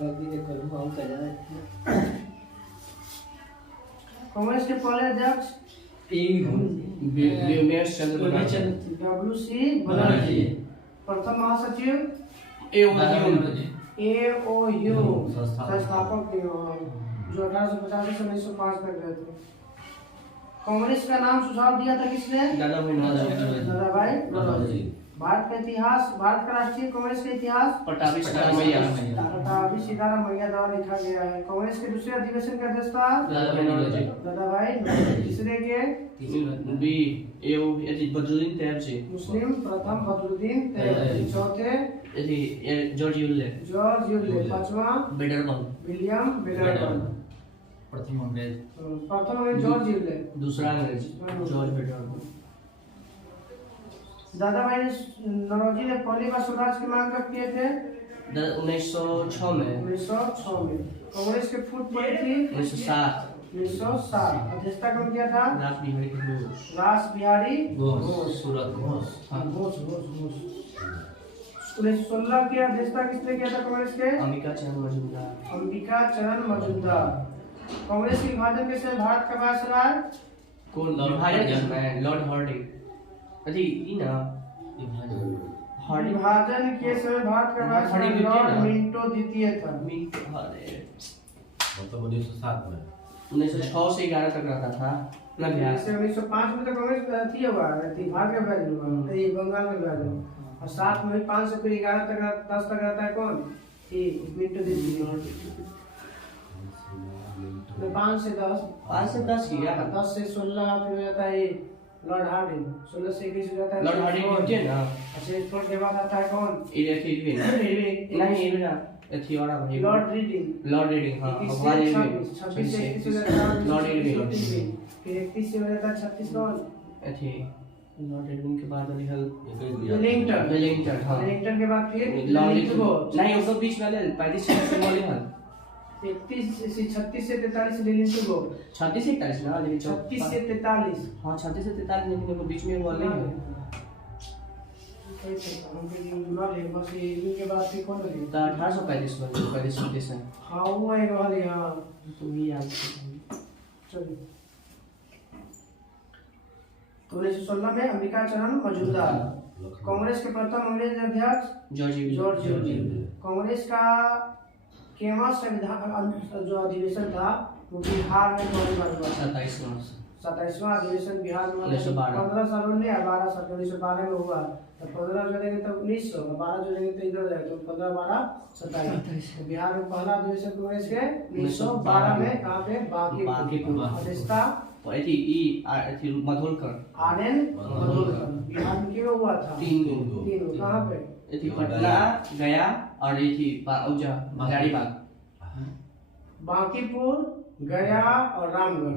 गलती के करूँ हम कर जाए कांग्रेस के पहले अध्यक्ष व्योमेश चंद्र बनर्जी WC बनर्जी। प्रथम महासचिव AOU संस्थापक जो 1850 से 1905 तक रहे थे। कांग्रेस का नाम सुझाव दिया था किसने? दादाभाई नौरोजी। भारत का इतिहास, भारत का राष्ट्रीय कांग्रेस का इतिहास पटाभी सीताराम मैया द्वारा लिखा गया है। कांग्रेस के दूसरे अधिवेशन का अध्यक्ष था दादाभाई नौरोजी। तीसरे के बदरुद्दीन तैयबजी। मुस्लिम प्रथम बदरुद्दीन तैयबजी। चौथे जॉर्ज यूले। पांचवा विलियम बेडरबन। प्रथम अंग्रेज जॉर्ज यूले। दूसरा अंग्रेज जॉर्ज बेडरबन। दादाभाई नौरोजी ने पहली बार स्वराज की मांग कब किए थे? 1906 में। 1906 में। कांग्रेस के फुट पड़ी थी 1907। अध्यक्षता कौन किया था? रास बिहारी घोष। 1916 की अध्यक्षता किसने किया था कांग्रेस के? अंबिका चरण मजूमदार। कांग्रेस के विभाजन के समय भारत का वायसराय कौन? Lord Hardinge. विभाजन के समय भारत का वायसराय लॉर्ड मिंटो द्वितीय था। मतलब 1907 में 1906 से 11 तक रहता था ना बिहार से। 1905 में तो कांग्रेस थी हुआ थी, भारत का विभाजन हुआ, ये बंगाल में विभाजन। और 7 में 5 से फिर 11 तक 10 तक रहता है कौन? ये मिंटो द्वितीय। 5 से 10 किया 10 से 16 फिर हो जाता है लॉर्ड हार्डिंग। 16 से 21 हो जाता है लॉर्ड हार्डिंग ड्यूटी ना। अच्छा स्पोर्ट के बाद आता है कौन? नहीं और भाई लॉर्ड रीडिंग। हां 26 से 31 हो जाता है लॉर्ड रीडिंग। फिर 31 से हो जाता है 36 कौन? लॉर्ड रीडिंग के बाद वाली हल वेलिंगटन। हां वेलिंगटन के बाद फिर नहीं उसको बीच वाले 35 से वाले हल 36 से 43 वेलिंगटन 36 से 41 ना, लेकिन 36 से 43। हां 36 से 43, लेकिन वो बीच में वो नहीं है। बस ये के बाद फिर कौन बने? 1835 में 45 है। हाँ वो है वाले यहाँ तो ये याद चलिए। तो 1916 में अंबिका चरण मजूमदार। कांग्रेस के प्रथम अंग्रेज अध्यक्ष जॉर्ज यूले। कांग्रेस का केवल संविधान जो अधिवेशन था वो बिहार में पहली बार हुआ। 27वां अधिवेशन बिहार में 15 सालों ने 12 साल 1912 में हुआ। तो 15 जोड़ेंगे तो 1900, 12 जोड़ेंगे तो इधर जाए तो 15 12 27। तो बिहार में पहला अधिवेशन कांग्रेस के 1912 में कहाँ पे? बांकीपुर। अध्यक्षता मधुलकर बिहार में क्यों हुआ था? 3 कहाँ पे? पटना, गया और हजारीबाग। बांकीपुर, गया और रामगढ़।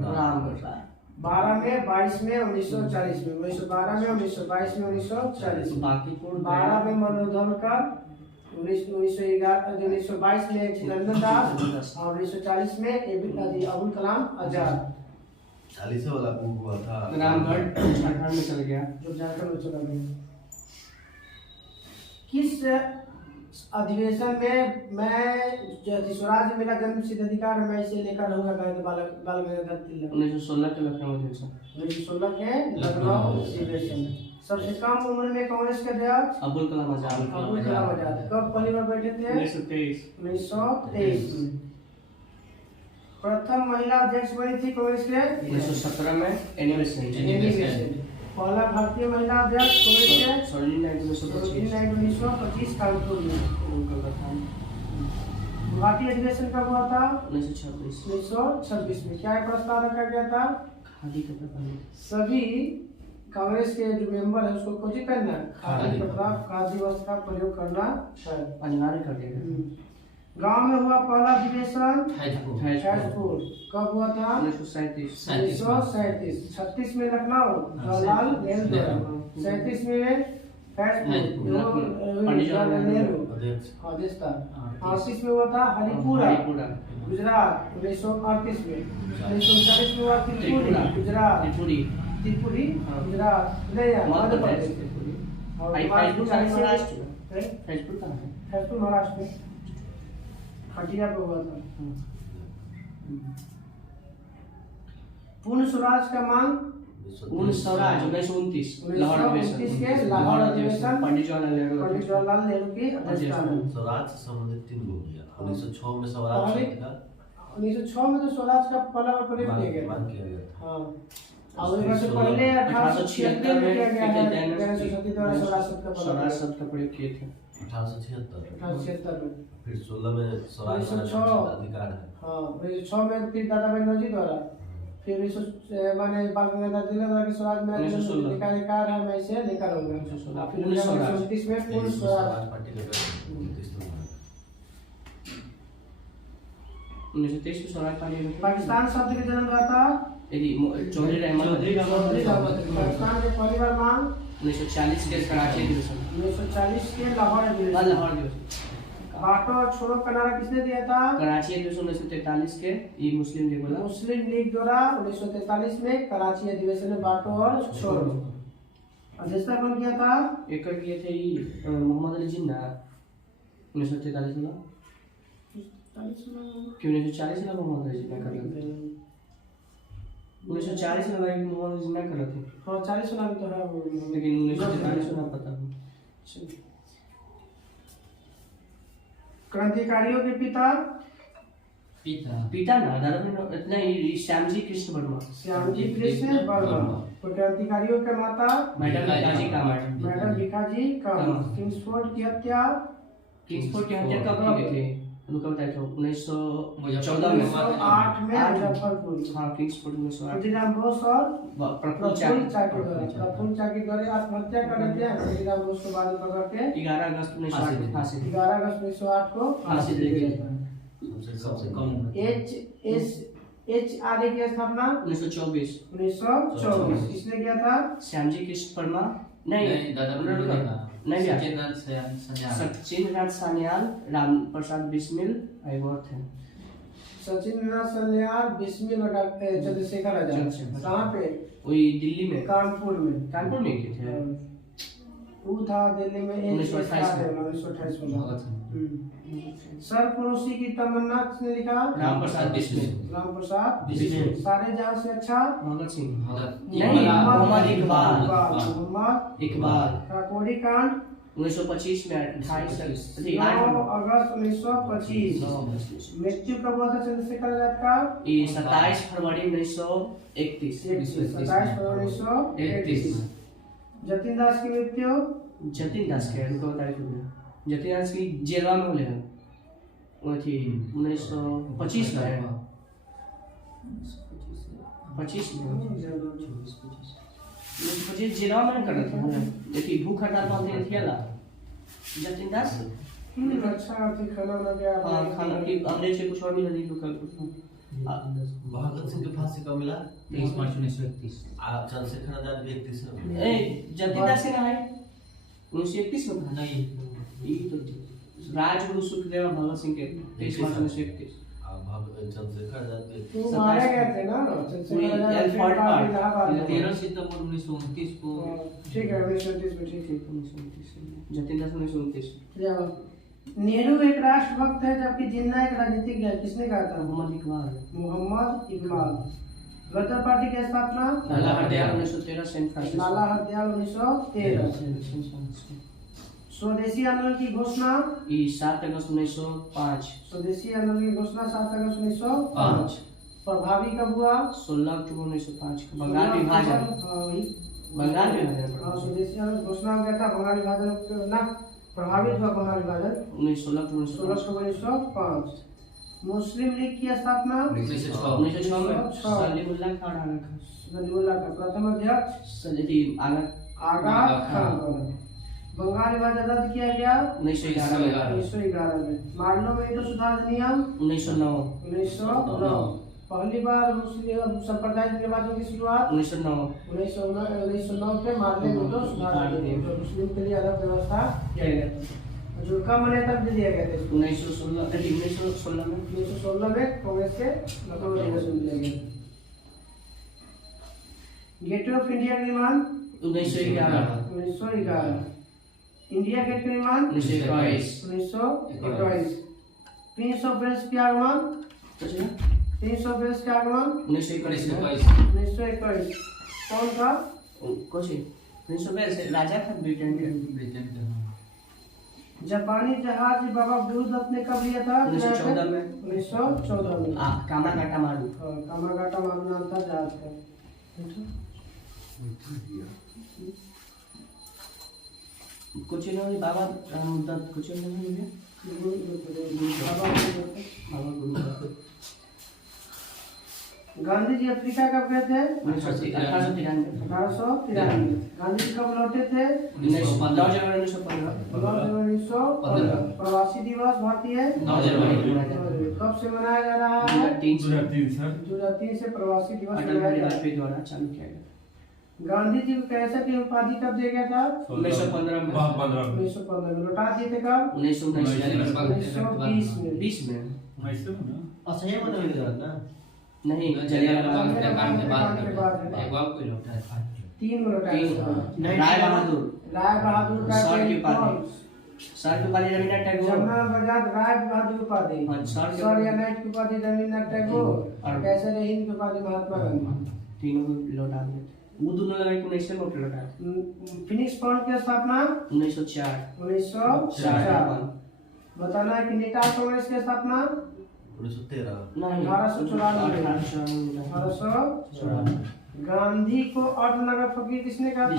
12 में, 22 में, 1940 में। 1912 में, 1922 में, 1940 में। बांकीपुर 12 में मनोधलकर, 1922 में चिदंबरम दास और 1940 में अबुल कलाम आजाद। 40 वाला हुआ था रामगढ़ झारखंड में चल गया, जो झारखंड में चला गया। किस अधिवेशन में मैं स्वराज मेरा जन्म सिद्ध अधिकार मैं इसे लेकर रहूंगा बाल गंगाधर तिलक? 1916 के लखनऊ अधिवेशन। 1916 के लखनऊ अधिवेशन। सबसे कम उम्र में कांग्रेस के अध्यक्ष अबुल कलाम आजाद। कब पहली बार बैठे थे? 1923 में। प्रथम महिला अध्यक्ष बनी थी कांग्रेस के 1917 में एनी पहला भारतीय महिला अध्यक्ष कांग्रेस के 1925 कानपुर में। गुवाहाटी अधिवेशन कब हुआ था? 1926 में। क्या प्रस्ताव रखा गया था? खादी का प्रबंध। सभी कांग्रेस के जो मेंबर है उसको कुछ करना खादी कपड़ा खादी वस्त्र का प्रयोग करना अनिवार्य कर दिया। गांव में हुआ पहला अधिवेशन फैजपुर। कब हुआ था? 1937। 36 में लखनऊ जवाहरलाल नेहरू द्वारा। 37 में पंडित जवाहरलाल नेहरू अध्यक्ष अध्यक्ष था। 38 में हुआ था हरिपुरा गुजरात, 1938 में। 1939 में हुआ त्रिपुरी गुजरात, त्रिपुरी गुजरात नहीं यार मध्य प्रदेश। और फैजपुर महाराष्ट्र में खटिया पे हुआ था। पूर्ण स्वराज का मांग पूर्ण स्वराज 1929 लाहौर 1929 के लाहौर अधिवेशन पंडित जवाहरलाल नेहरू की अध्यक्षता में। स्वराज से संबंधित 3 गो हो गया। 1906 में स्वराज शब्द का 1906 में तो स्वराज का पहला बार प्रयोग किया गया। मांग किया गया था। हाँ और उससे पहले 1876 में किया गया है सरस्वती द्वारा स्वराज शब्द का प्रयोग किए थे 1876 में। फिर 16 में स्वराज का 1906 अधिकार है। हाँ 1906 में फिर दादा भाई नौरोजी द्वारा, फिर माने बाल गंगाधर तिलक द्वारा के स्वराज में अधिकार है, मैं इसे लेकर आऊंगा। फिर 1929 में पूर्ण स्वराज पार्टी का 1923 में स्वराज पार्टी पाकिस्तान शब्द के जन्मदाता चौधरी रहमान। पाकिस्तान के पहली बार मांग 1940 के कराची अधिवेशन 1940 के लाहौर अधिवेशन। बांटो और छोड़ो का नारा किसने दिया था? कराची अधिवेशन 1943 के ये मुस्लिम लीग वाला मुस्लिम लीग द्वारा 1943 में कराची अधिवेशन में बांटो और छोड़ो। अध्यक्षता कौन किया था? एक किए थे मोहम्मद अली जिन्ना 1943 में क्यों 1940 में मोहम्मद अली जिन्ना कर रहे थे 1940 में भाई मोहम्मद अली जिन्ना कर रहे थे। हाँ 40 में तो है वो, लेकिन 1943 में पता नहीं। क्रांतिकारियों के पिता पिता ना नहीं श्यामजी कृष्ण वर्मा। श्यामजी कृष्ण वर्मा। तो क्रांतिकारियों के माता madam Bhikaji Kamat. Madam Bhikaji Kamat. Kingsford की हत्या कब की गई थी? उनको बताया था 1914 में 1908 में मुजफ्फरपुर। हाँ किंग्सफोर्ड 1908। खुदीराम बोस और प्रफुल्ल चाकी द्वारा आत्महत्या कर लेते हैं। खुदीराम बोस को बाद में पकड़ के 11 अगस्त 1908 फांसी 11 अगस्त 1908 को फांसी दी गई। सबसे कम HRA की स्थापना 1924 किसने किया था? श्यामजी कृष्ण वर्मा नहीं सचिंद्रनाथ सान्याल, राम प्रसाद बिस्मिल एक और थे। सचिंद्रनाथ सान्याल, बिस्मिल और चंद्रशेखर आजाद। कहाँ पे? वही दिल्ली में कानपुर में किए थे। वो था दिल्ली में 1928 में। सरफरोशी की तमन्ना किसने लिखा? राम प्रसाद बिस्मिल। सारे जहां से अच्छा भगत सिंह नहीं, मोहम्मद इकबाल। काकोरी कांड 1925 में 28 9 अगस्त 1925। मृत्यु कब हुआ था चंद्रशेखर आजाद का? 27 फरवरी 1931। 27 फरवरी 1931। जतिन दास की मृत्यु जतिन दास के उनको तारीख हो गया। जतिन दास की जेलवा में होले हैं वो थी 1925 में 25 में 25 जेलवा में कर रहे थे। देखिए भूख हड़ताल बांधे थे अला जतिन दास अच्छा थी खाना बना गया। हाँ खाना की अंग्रेज से कुछ और मिला नहीं लोकल भगत सिंह की फांसी कब मिला? 23 मार्च 1931। चंद्रशेखर आजाद भी 31 में। जतिन दास के ना है 1931 में नहीं ये तो राजगुरु सुखदेव भगत सिंह के 23 मार्च 1931। चंद्रशेखर आजाद भी तो मारे गए थे ना चंद्रशेखर आजाद 13 सितंबर 1929 को। ठीक है 1929 में ठीक है। जतिन दास 1929। नेहरू एक राष्ट्रभक्त है जबकि जिन्ना एक राजनीतिज्ञ है। किसने कहा था? मोहम्मद इकबाल। गदर पार्टी की स्थापना लाला हरदयाल 1913 सेंट फ्रांसिस। 1913। स्वदेशी आंदोलन की घोषणा 7 अगस्त 1905। स्वदेशी आंदोलन की घोषणा 7 अगस्त 1905। प्रभावी कब हुआ? 16 अक्टूबर 1905। बंगाल विभाजन स्वदेशी आंदोलन घोषणा हो गया था। बंगाल विभाजन ना प्रभावित हुआ बंगाल विभाजन 16 अक्टूबर 1905। मुस्लिम लीग की स्थापना 1906 में सलीमुल्लाह का प्रथम अध्यक्ष आगा खान। बंगाल विभाजन रद्द किया गया 1911 में। मार्लो में सुधार अधिनियम 1909। पहली बार मुस्लिम संप्रदाय के निर्वाचन की शुरुआत 1909 1909 के मामले में तो सुधार किए गए। तो मुस्लिम के लिए अलग व्यवस्था किया गया था। जो कम मान्यता दे दिया गया था इसको। 1916 में 1916 में कांग्रेस के लखनऊ अधिवेशन दिया गया। गेटवे ऑफ इंडिया का निर्माण 1911 इंडिया गेट का निर्माण 1921 प्रिंस ऑफ वेल्स के आगमन प्रिंस ऑफ वेल्स के आगमन 1921 कौन था? राजा था ब्रिटेन के। जापानी जहाज बाबा बुद्ध अपने कब लिया था? 1914 में 1914 में। कामागाटा मारू। कामागाटा मारू नाम था जहाज का। कुछ इन्होंने बाबा दत्त कुछ इन्होंने गांधी जी अफ्रीका कब गए थे? 1893 गांधी जी कब लौटे थे? 9 जनवरी 1915 प्रवासी दिवस भारतीय 9 जनवरी कब से मनाया जा रहा है? 2003 से प्रवासी दिवस अटल मनाया बिहारी जा रहा है। वाजपेयी द्वारा चालू किया गया। गांधी जी को कैसे की उपाधि कब दिया गया था? 1915 में 1915 में। लौटा दिए थे कब? 1919 में। 20 में अच्छा ये मतलब नहीं जरूरत ना नहीं जलियांवाला बाग के बाद एक बार कोई लौटा है 3 में लौटाया था। राय बहादुर राय बहादुर का सर की कौन? उपाधि सर की उपाधि रवींद्रनाथ टैगोर जमुना बजाज राय बहादुर उपाधि। हाँ, सर सर या नाइट की उपाधि रवींद्रनाथ टैगोर और कैसर हिंद की उपाधि महात्मा गांधी। तीनों को लौटा दिए वो दोनों लगा कि 1900 में लौटा फिनिक्स पॉइंट की स्थापना 1904 1904। बताना है कि नेता कांग्रेस की स्थापना 1913 नहीं 1894। गांधी को अर्धनगर फकीर किसने कहा था?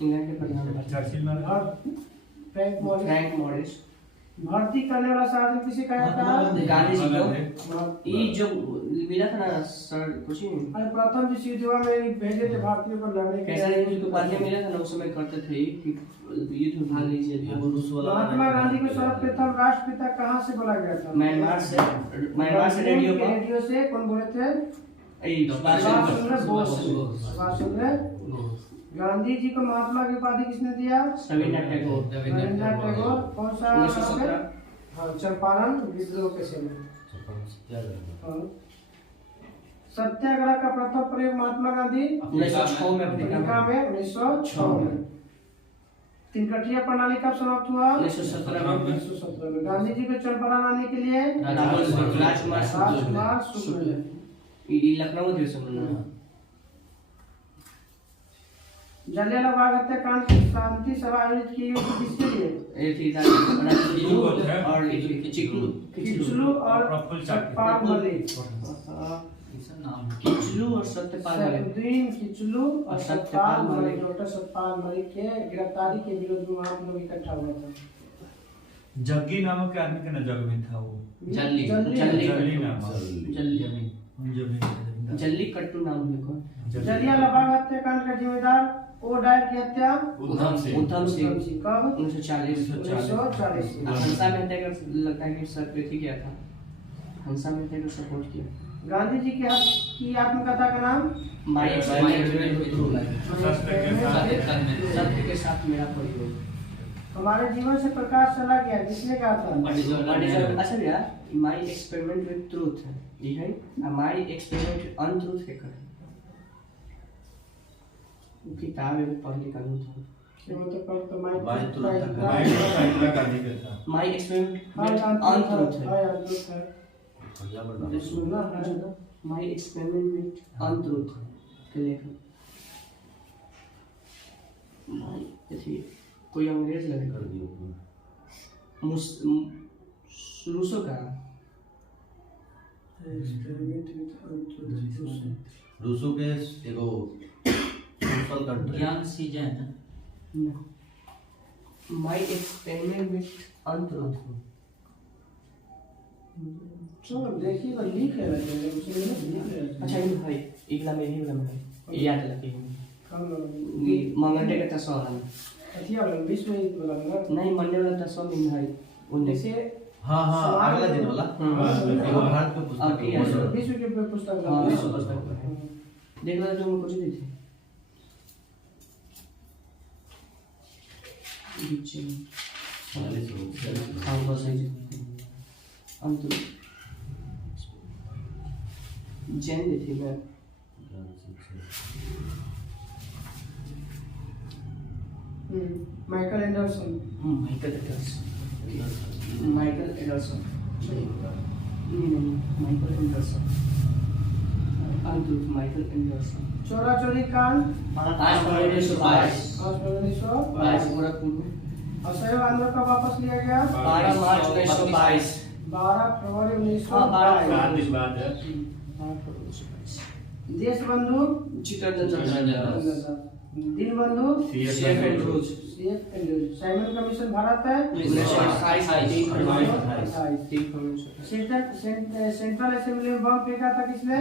इंग्लैंड के प्रधानमंत्री फ्रैंक मॉरिस भर्ती करने वाला साधन किसे कहा था? गांधी जी को ये जो मिला था ना सर कुछ ही अरे प्रथम विश्वयुद्ध में भेजे थे भारतीयों को लड़ने के कैसा नहीं जो उपाधि मिला था ना उस समय करते थे कि युद्ध उठा लीजिए महात्मा गांधी को सर्वप्रथम राष्ट्रपिता कहाँ से बोला गया था? म्यांमार से रेडियो से कौन बोले थे? सुभाष चंद्र बोस। गांधी जी को महात्मा की उपाधि किसने दिया? रवींद्रनाथ टैगोर रवींद्रनाथ टैगोर। कौन सा? 1917 हाँ, चंपारण विद्रोह के समय। हाँ। सत्याग्रह का प्रथम प्रयोग महात्मा गांधी 1906 में अफ्रीका में 1906 में। तिनकठिया प्रणाली कब समाप्त हुआ? 1917 में। गांधी जी को चंपारण आने के लिए राजकुमार शुक्ल लखनऊ दिवस में जलियांवाला बाग हत्याकांड की शांति सभा आयोजित की गई किसके लिए? किचलू और सत्यपाल मलिक। किचलू और सत्यपाल मलिक किचलू और सत्यपाल मलिक। डॉक्टर सत्यपाल मलिक के गिरफ्तारी के विरोध में वहाँ लोग इकट्ठा हुआ था। जग्गी नामक के आदमी के न जग में था वो जल्ली कट्टू नाम देखो जलियांवाला बाग हत्याकांड का जिम्मेदार ओडायर की हत्या उधम सिंह कब? 1940 हंसा मेहता का लगता है कि सर पृथ्वी किया था हंसा मेहता को सपोर्ट किया। गांधी जी की आत्मकथा का नाम माई सत्य के साथ मेरा परियोग। हमारे जीवन से प्रकाश चला गया किसने कहा था? अच्छा भैया माई एक्सपेरिमेंट विद ट्रूथ है ये है माई एक्सपेरिमेंट विद अनट्रूथ के कर किताब है पढ़ने का नहीं था माई एक्सपेरिमेंट विद अनट्रूथ है माई एक्सपेरिमेंट विद अनट्रूथ के लेखक कोई अंग्रेज लगे रूसो का रूसो के एगो सोशल कंट्री ज्ञान season my experiment with untruth देखिएगा लिख है अच्छा ये भाई इगला में ही वाला है याद लगे ये मंगंडे का तस्वीर है अथिया वाला 20 में वाला ना नहीं मंडे वाला तस्वीर में भाई उनसे हाँ हाँ अगला दिन वाला एगो भारत के पुस्तक अब ये है। विश्व के पुस्तक हाँ, है। विश्व पुस्तक है। देखना जो हमको कुछ दी थी बीच में। हाँ बस है हम तो जैन दी थी मैं माइकल एंडरसन। माइकल एंडरसन नहीं माइकल एंडरसन माइकल एंडरसन चोरा चोरी कांड 5 फरवरी 1922 1922। गोरखपुर में असहयोग आंदोलन कब वापस लिया गया? 12 मार्च 1922 12 फरवरी हाँ 12 1922। बाद है। देश बंधु चित्तरंजन दिन बंधु CF Andrews CF Andrews. Simon commission Bharat है 1928 सेंट्रल असेंबली में बम फेंका था किसने?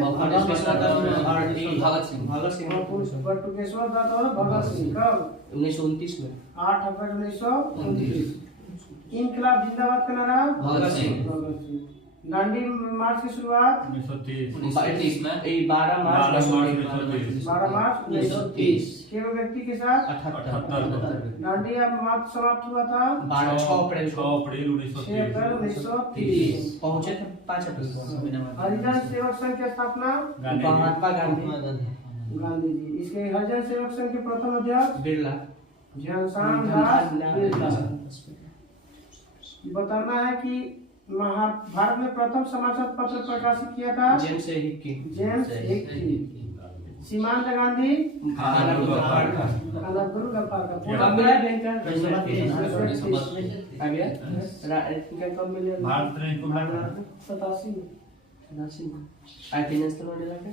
भगत सिंह बटुकेश्वर दत्त और भगत सिंह। कब? 1929 में 8 अप्रैल 1929। इनकलाब जिंदाबाद का नारा? भगत सिंह। भगत सिंह। दांडी मार्च की शुरुआत? 1930 12 मार्च 1930 12 मार्च 1930। केवल व्यक्ति के साथ? 78 दांडी अब मार्च समाप्त हुआ था 6 अप्रैल 6 अप्रैल 6 अप्रैल 1930। पहुंचे थे 5 अप्रैल को हरिजन सेवक संघ की स्थापना? महात्मा गांधी गांधी जी। इसके हरिजन सेवक संघ के प्रथम अध्यक्ष? बिरला घनश्याम दास बिरला। बताना है कि भारत में प्रथम समाचार पत्र प्रकाशित किया था जेम्स हिक्की जेम्स हिक्की। सीमांत गांधी? अब्दुल गफ्फार का। कब मिला बैंकर आ गया कब मिले भारत ने इनको मिला 87 में। आइटिनेंस तो मंडे लगा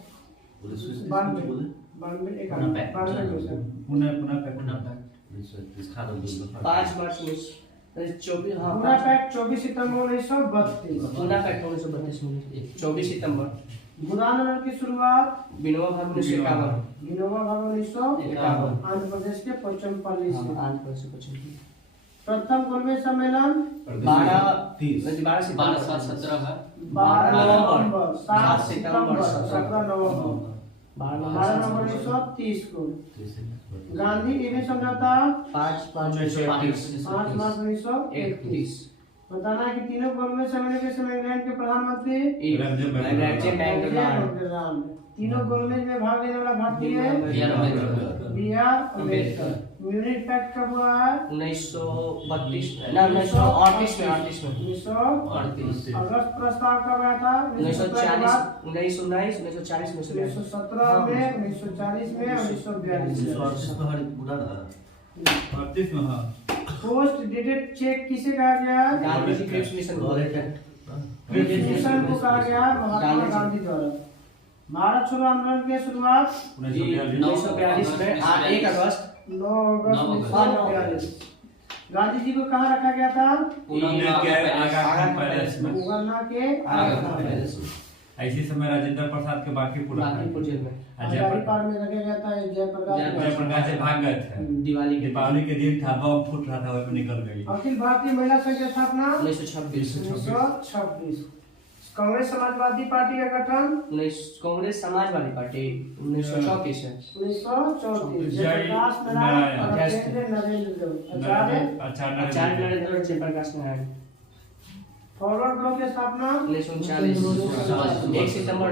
5 मार्च 1924 हाँ पूना पैक्ट 24 सितंबर 1932। पूना पैक्ट 1932 में 24 सितंबर। गुना आंदोलन की शुरुआत? विनोबा भावे 1951 विनोबा भावे 1951 आंध्र प्रदेश के पोचमपल्ली से। आंध्र प्रदेश को चलिए प्रथम गोलमेज सम्मेलन? 12 12 सितंबर 17 है 12 नवंबर 7 7 सितंबर सितंबर 17 नवंबर 12 नवंबर 1930 को। गांधी इर्विन समझौता? 5 मार्च 1931 5 मार्च 1931। बताना है कि तीनों गोलमेज सम्मेलन के समय इंग्लैंड के प्रधानमंत्री? तीनों गोलमेज में भाग लेने वाला भारतीय? B.R. अम्बेडकर। म्यूनिख पैक्ट कब हुआ है? 1932 ना 1938 में 1938। अगस्त प्रस्ताव कब आया था? 1940 1919 1940 में 1917 में 1940 में 1942 38 में हाँ पोस्ट डेटेड चेक किसे कहा गया? गांधी जी क्रिप्स मिशन को मिशन को कहा गया महात्मा गांधी द्वारा। भारत छोड़ो आंदोलन की शुरुआत? 1942 में 1 अगस्त 9 अगस्त 1942। गांधी जी को कहाँ रखा गया था? पूना के आगरा पैलेस। ऐसी समय राजेंद्र प्रसाद के बांकीपुर जेल में हजारीबाग में रखा गया था जयप्रकाश से भाग गए थे। दिवाली के दीपावली के दिन था बम फूट रहा था वहीं निकल गई। अखिल भारतीय महिला संघ की स्थापना? 1926 कांग्रेस समाजवादी पार्टी का गठन? कांग्रेस समाजवादी पार्टी 1934 है 1934। जयप्रकाश नारायण और केंद्र नरेंद्र आचार्य नरेंद्र जयप्रकाश नारायण। फॉरवर्ड ब्लॉक की स्थापना? 1939 1 सितंबर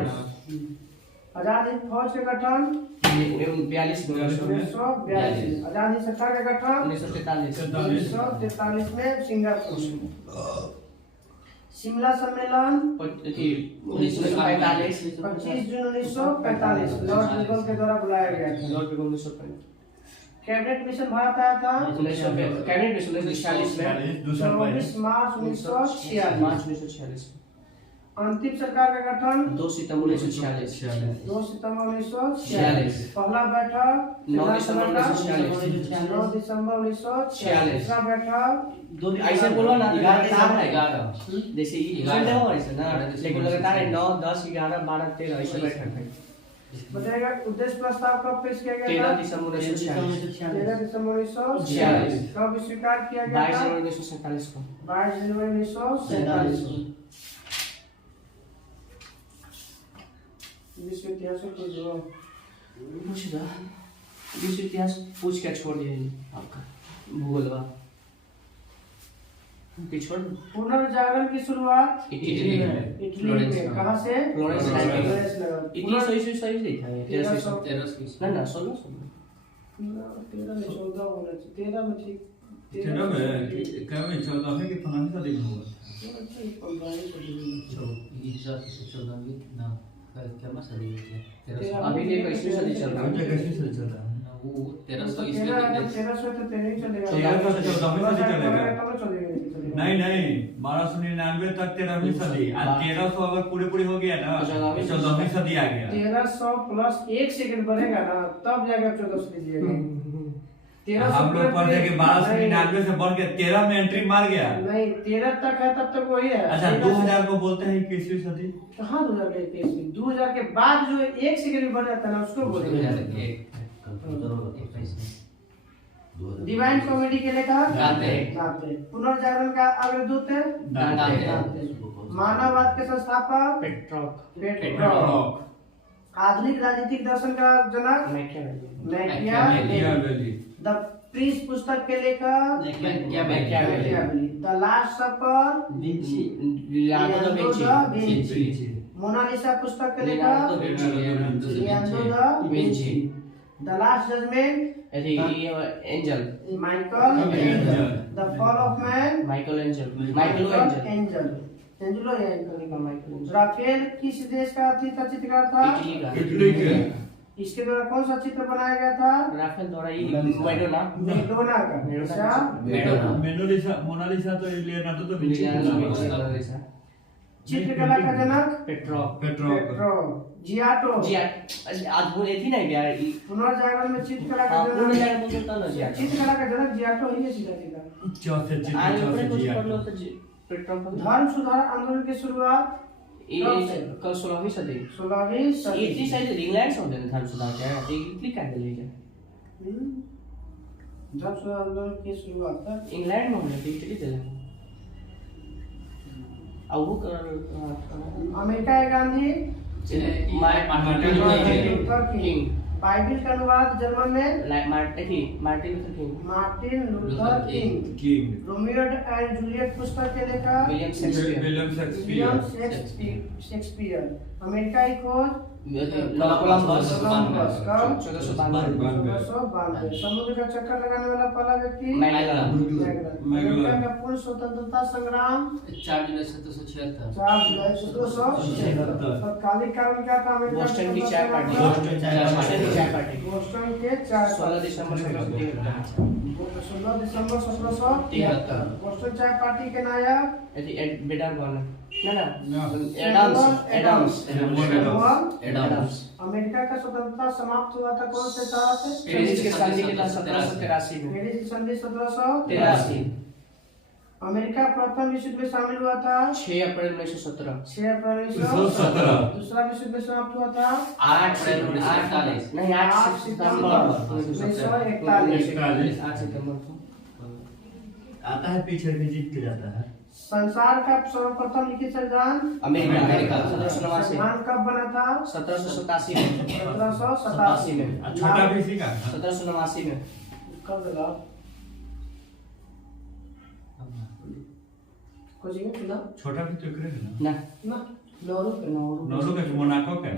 आजाद हिंद फौज के गठन? 1942 में 1942। आजाद हिंद सरकार का गठन? 1943 में सिंगापुर। शिमला सम्मेलन? 1945 25 जून 1945 लॉर्ड रिपन के द्वारा बुलाया गया था। Lord Ripon 1945 cabinet mission Bharat आया था? कैबिनेट मिशन 1946 में 24 मार्च 1946। अंतिम सरकार का गठन? 2 सितंबर 1946 2 सितंबर 1946। पहला बैठक? 9 दिसंबर 1946 9 दिसंबर 1946। दूसरा बैठक? ऐसे बोलो ना लगातार है 11 जैसे 11 हो ऐसे ना लेकिन लगातार है 9 10 11 12 13 ऐसे बैठक है बताएगा उद्देश्य प्रस्ताव कब पेश किया गया 13 था? दिसंबर 13 1946, दिसंबर 46 कब स्वीकार किया गया 22 था? जनवरी 1947 को। 22 जनवरी 1947 को। विश्व इतिहास में कुछ हो पूछ दो, विश्व इतिहास पूछ के छोड़ दिया आपका भूगोल का छोड़ दो। पुनर्जागरण की शुरुआत इटली में इटली में कहाँ से? फ्लोरेंस फ्लोरेंस नगर। नगर। इतनी सही लिखा है 1300 1300 ना 16 13 में 14 होना चाहिए 13 में ठीक 13 में क्या में 14 में कि 15 में शादी हुआ? क्या मसला है? अभी के 21वीं सदी चल रहा अब है। तक कैसे चल रहा है? वो 1300 1300 तो 13 ही चलेगा। 1300 से 14वीं सदी चलेगा। तब चलेगा। नहीं नहीं 1299 तक 13वीं सदी, आज 1300 अगर पूरी हो गया ना तो 14वीं सदी आ गया। 1300 प्लस 1 सेकंड बढ़ेगा ना तब जाकर 1400 लीजिएगा। हम लोग पढ़ते कि 1299 से बढ़ के 13 में एंट्री मार गया। नहीं 13 तक है तब तक वही है। अच्छा 2000 को बोलते हैं 21वीं सदी। कहाँ 2000 के 21वीं? 2000 के बाद जो 1 सेकंड भी बढ़ जाता है ना उसको बोलेंगे। डिवाइन कॉमेडी के लेखक दांते। पुनर्जागरण का अग्रदूत है दांते। मानववाद के संस्थापक पेट्रोक पेट्रोक। आधुनिक राजनीतिक दर्शन का जनक मैकियावेली। द प्रिंस पुस्तक के लेखक Machiavelli. The last supper Leonardo da Vinci. Mona Lisa पुस्तक के लेखक Leonardo da Vinci. The last judgment angel Michelangelo. The fall of man Michelangelo Angelo Raphael किस देश का चित्रकार था? इटली का। इसके द्वारा कौन सा चित्र बनाया गया था? राफेल द्वारा ही मैडोना का मोनालिसा तो लियोनार्डो दा विंची। चित्रकला का जनक पेट्रोक जियाटो। अद्भुत थी ना यार पुनर्जागरण में चित्रकला का जनक चित्रकला का जनक जियाटो ही है। सीधा चौथे आज ऊपर चित्र कुछ पढ़ लो तो पेट्रोक धर्म सुधार आंदोलन की शुरुआत कल 16वीं सदी 16वीं सदी। इटली शायद इंग्लैंड से होते हैं धर्म सुधार क्या है इटली का ले क्या धर्म सुधार आंदोलन की शुरुआत था इंग्लैंड में होने थे इटली से अब वो अमेरिका के Gandhi Martin Luther king. Bible का अनुवाद जर्मन में Martin Luther king. Romeo and Juliet पुस्तक के लेखक विलियम शेक्सपियर। अमेरिका की खोज कोलंबस कब? 1492 समुद्र का चक्कर लगाने वाला पहला व्यक्ति मैगलन अमेरिका का पूर्ण स्वतंत्रता संग्राम 4 जुलाई 1776 4 जुलाई 1776। तत्कालिक कारण क्या था? अमेरिका बोस्टन की चाय पार्टी बोस्टन के चाय 16 दिसंबर 1773 16 दिसंबर 1773। बोस्टन चाय पार्टी के नायक बेटर बॉर्न ना एडम्स। एडम्स अमेरिका का स्वतंत्रता समाप्त हुआ था कौन से साल से? पेरिस के संधि के तहत 1783 में पेरिस की संधि 1783। अमेरिका प्रथम विश्व युद्ध में शामिल हुआ था 6 अप्रैल 1917 6 अप्रैल 1917। दूसरा विश्व युद्ध समाप्त हुआ था 8 सितंबर 1941। 8 सितंबर आता है पीछे भी जीत के जाता है। संसार का सर्वप्रथम लिखित संविधान अमेरिका 1789 संविधान कब बना था? 1787 में 1787 में। छोटा भी इसी का 1789 में कब लगा? कुछ नहीं सुना छोटा भी तो करे ना ना ना नौरू नौरो का मोनाको का।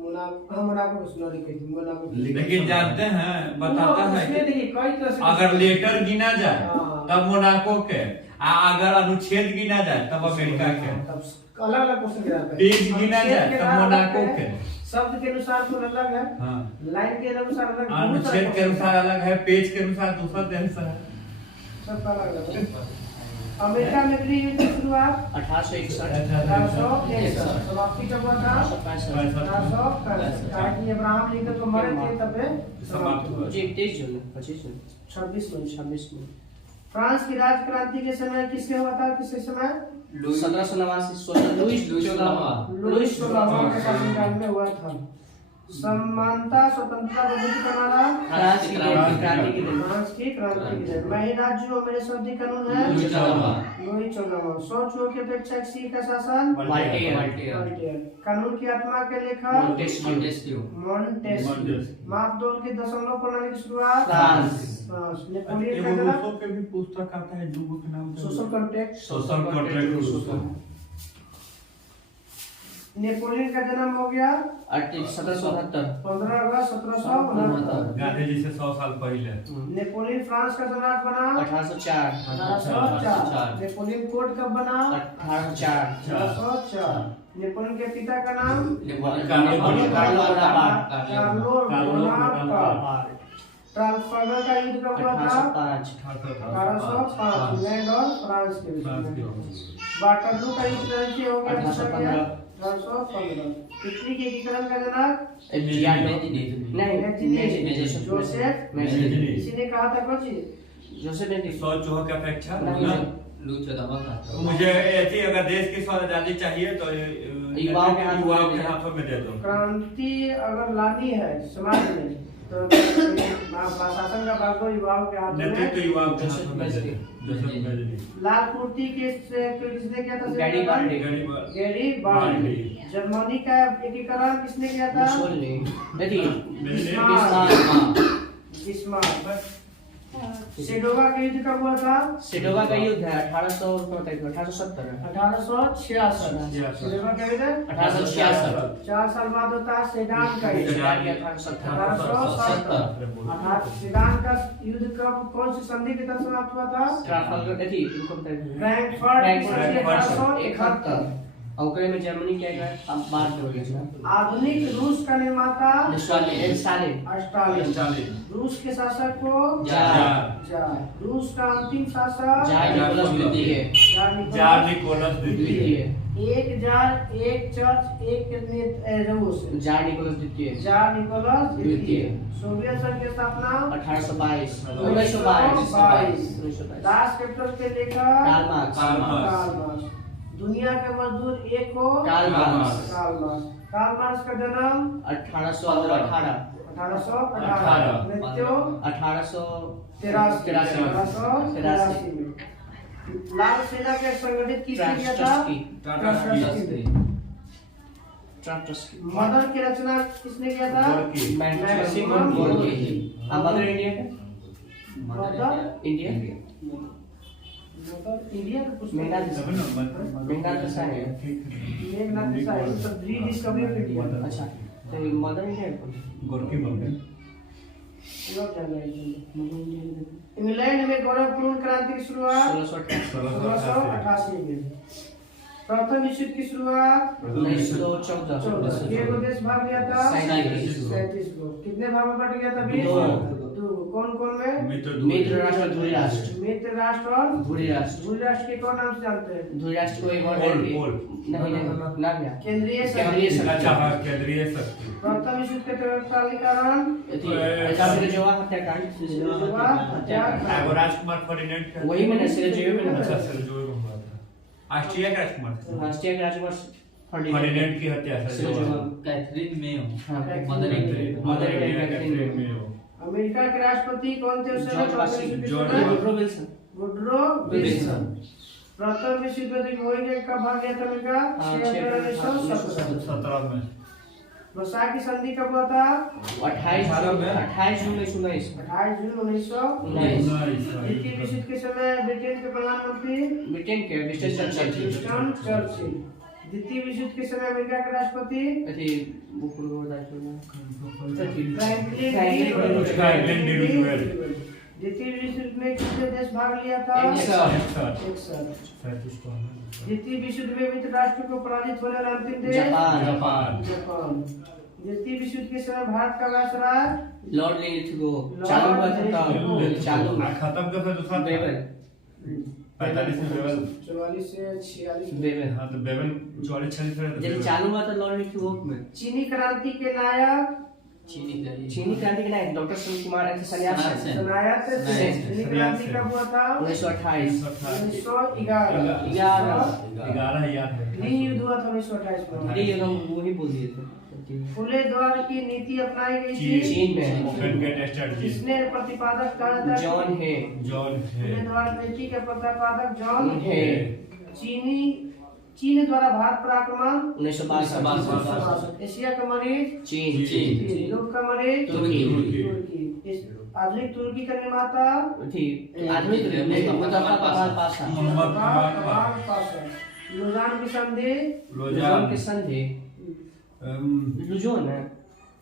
मोनाको को सुना लिखी थी मोनाको। लेकिन जानते हैं बताता है उसमें देखिए कई तरह से अगर लेटर गिना जाए हाँ। तब मोनाको के, अगर अनुच्छेद गिना जाए तब अमेरिका के, अलग अलग क्वेश्चन गिरा है। पेज गिना जाए तब मोनाको के। शब्द के अनुसार तो अलग है, हाँ लाइन के अनुसार अलग, अनुच्छेद के अनुसार अलग है, पेज के अनुसार दूसरा देश है। सब अलग अलग है। अमेरिका में गृह युद्ध की शुरुआत 1861 समाप्ति कब हुआ था? 1865। अब्राहम लिंकन तो मरे थे तब समाप्त हुआ। जी 23 जून 25 जून 26 में। फ्रांस की राज क्रांति के समय किसके हुआ था? किसके समय? 1789 लुईस 14वां लुईस 14वां के शासनकाल में हुआ था। समानता स्वतंत्रता का बुद्ध कनाडा फ्रांस की क्रांति के दिन फ्रांस की क्रांति के दिन। मैं ही राज्य हूँ, मेरे शब्द कानून है लुई चौदहवां। लुई चौदहवां। 100 चुओं की अपेक्षा किसी का शासन वोल्टेयर कानून की आत्मा के लेखक मॉन्टेस्क्यू। मॉन्टेस्क्यू। मापदंड की दशमलव प्रणाली की शुरुआत फ्रांस नेपोलियन का एगो जन्म रूसो के भी पुस्तक आता है दूगो के नाम social contract. Social contract Rousseau. Napoleon का जन्म हो गया 1769 15 अगस्त 1769। गांधी जी से 100 साल पहले। नेपोलियन फ्रांस का सम्राट बना 1804 1804। नेपोलियन कोड कब बना 1804 1804। नेपोलियन के पिता का नाम कार्लो बोनापार्ट कार्लो बोनापार्ट। ट्राफालगर का युद्ध कब हुआ था 1805 इंग्लैंड और फ्रांस के बीच। वाटरलू का युद्ध कौन से हो गया 1815। इटली के एकीकरण का जनक जोसेफ नहीं किसी ने कहा था कुछ चीज जोसेफ ने 100 चूहों की अपेक्षा लुई चौदहवां का। मुझे ऐसी अगर देश की आजादी चाहिए तो युवाओं के हाथों में दे दो। क्रांति अगर लानी है समाज में तो शासन का भाग तो युवाओं के हाथ में नेतृत्व है। युवाओं के हाथों में दे दो। Joseph Bazley. लाल कुर्ती किसने किया था गैरीबाल्डी। गैरीबाल्डी। जर्मनी का एकीकरण किसने किया था बिस्मार्क। सेडोवा का युद्ध कब हुआ था सेडोवा का युद्ध है 1870 1866। सेडोवा का युद्ध 1866 4 साल बाद होता है सेडान का युद्ध सेडान का 1870 1870। सेडान का युद्ध कब कौन सी संधि के तहत समाप्त हुआ था ट्राफालगर देखिए इनको फ्रैंकफर्ट 1871। और ओकरे में जर्मनी क्या है अब बात हो गया आधुनिक रूस का निर्माता स्टालिन स्टालिन। रूस के शासक को जार। रूस का अंतिम शासक जार निकोलस द्वितीय। एक जार एक चर्च एक रूस जार निकोलस द्वितीय जार निकोलस द्वितीय। सोवियत संघ की स्थापना 1822 1922। दास कैपिटल के लेखक कार्ल मार्क्स कार्ल मार्क्स। दुनिया के मजदूर एक हो कार्ल मार्क्स कार्ल मार्क्स का जन्म 1818 मृत्यु 1883 में। लाल सेना के संगठित किसने किया था ट्रास्की मदर की रचना किसने किया था maximum Gorky. Mother India mother India India का कुछ मेघनाथ देसाई है मेघनाथ देसाई सब रीडिस्कवरी ऑफ इंडिया। अच्छा तो मदर इंडिया गोरकी बोल रहे इंग्लैंड में गौरवपूर्ण क्रांति की शुरुआत 1688 में। प्रथम विश्व युद्ध की शुरुआत 1914 ये देश भाग लिया था 37 लोग। कितने भाग में बट गया था दो। कौन कौन में मित्र राष्ट्र धुरी राष्ट्र मित्र राष्ट्र और धुरी राष्ट्र धुरी राष्ट्र के कौन नाम से जानते हैं धुरी राष्ट्र को एक और नहीं नाम क्या केंद्रीय केंद्रीय केंद्रीय शक्ति। प्रथम विश्व युद्ध के तालिकारण जवाहर हत्याकांड राजकुमार फर्डिनेंड वही मैंने सिरजेव में अच्छा सिरजेव में हुआ था। ऑस्ट्रिया का राजकुमार राष्ट्रीय राजकुमार फर्डिनेंड की हत्या कैथरीन में मदर इंडिया अमेरिका के राष्ट्रपति कौन थे उस समय वुडरो विल्सन। प्रथम विश्व युद्ध में कब भाग लिया था अमेरिका 17 में। वर्साई की संधि कब हुआ था 28 जून 1919 28 जून 1919। द्वितीय विश्व युद्ध के समय ब्रिटेन के प्रधानमंत्री ब्रिटेन के विंस्टन चर्चिल। द्वितीय विश्व युद्ध के समय अमेरिका के राष्ट्रपति फ्रैंकलिन डी रूजवेल्ट। द्वितीय विश्व युद्ध में कितने देश भाग लिया था 61। द्वितीय विश्व युद्ध में मित्र राष्ट्र को पराजित होने वाला अंतिम देश जापान। द्वितीय विश्व युद्ध के समय भारत का वायसराय लॉर्ड लिथगो चालू हुआ था चालू खत्म कर फिर दूसरा बेबल 45 में बेबल 44 से 46 बेबल हाँ तो बेबल 44 जब चालू हुआ था लॉर्ड लिथगो में चीनी क्रांति के नायक चीनी क्रांति के नायक डॉक्टर सुनील कुमार ऐसे सन्यासी चीनी क्रांति कब हुआ था 1928 1911 11 याद है। युद्ध हुआ था 1928 में। ये हम वो ही बोल दिए थे खुले द्वार की नीति अपनाई गई थी। चीन में ओपन गेट स्ट्रेटजी किसने प्रतिपादक कहा था? जॉन है जॉन खुले है द्वार की नीति के प्रतिपादक जॉन है चीन द्वारा भारत पर आक्रमण 1962 एशिया का मरीज चीन यूरोप का मरीज तुर्की तुर्की। आधुनिक तुर्की का निर्माता ठीक आदमी तो नहीं मुस्तफा कमाल पाशा मोहम्मद कमाल कमाल पाशा। लुजान की संधि लुजोन के संधि लुजोन है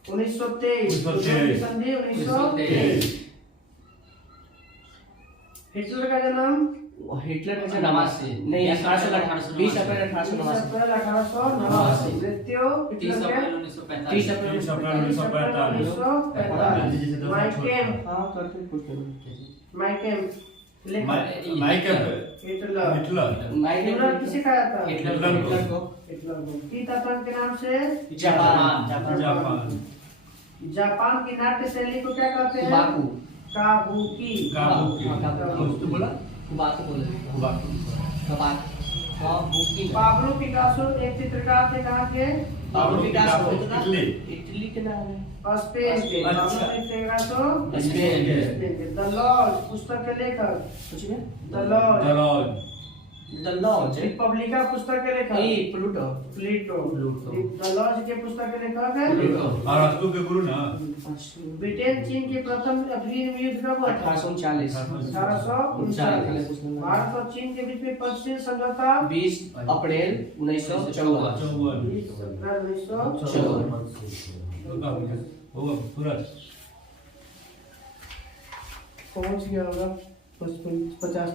1923। लुजान की संधि 1923। हिटलर का जन्म हिटलर का जन्म नहीं 1889 20 अप्रैल 1889 मृत्यु 30 अप्रैल 30 1945 अप्रैल 1945। माइकेम हिटलर हिटलर किसे कहा था? हिटलर को तीता तंत्र के नाम से जापान जापान की नाट्य शैली को क्या कहते हैं? Baku Kabuki. तो बोला बाकू बोले कबाक हां बुकी पाब्लो पिकासो एक चित्रकार थे कहाँ के? पाब्लो पिकासो इटली इटली के नाम है स्पेन के। अच्छा। पाब्लो पिकासो स्पेन के स्पेन के। द लॉज पुस्तक के लेखक कुछ में द लॉज दरवाज द लॉज रिपब्लिका पुस्तक के लेखक ए Pluto Plato. Pluto. The laws के पुस्तक के लेखक है प्लूटो अरस्तु के गुरु ना ब्रिटेन चीन की प्रथम अफ्रीन युद्ध कब हुआ था? 1839 1839। भारत और चीन के बीच में पंचशील समझौता 20 अप्रैल 1914 20 अप्रैल 1914। होगा पूरा पहुंच गया होगा 50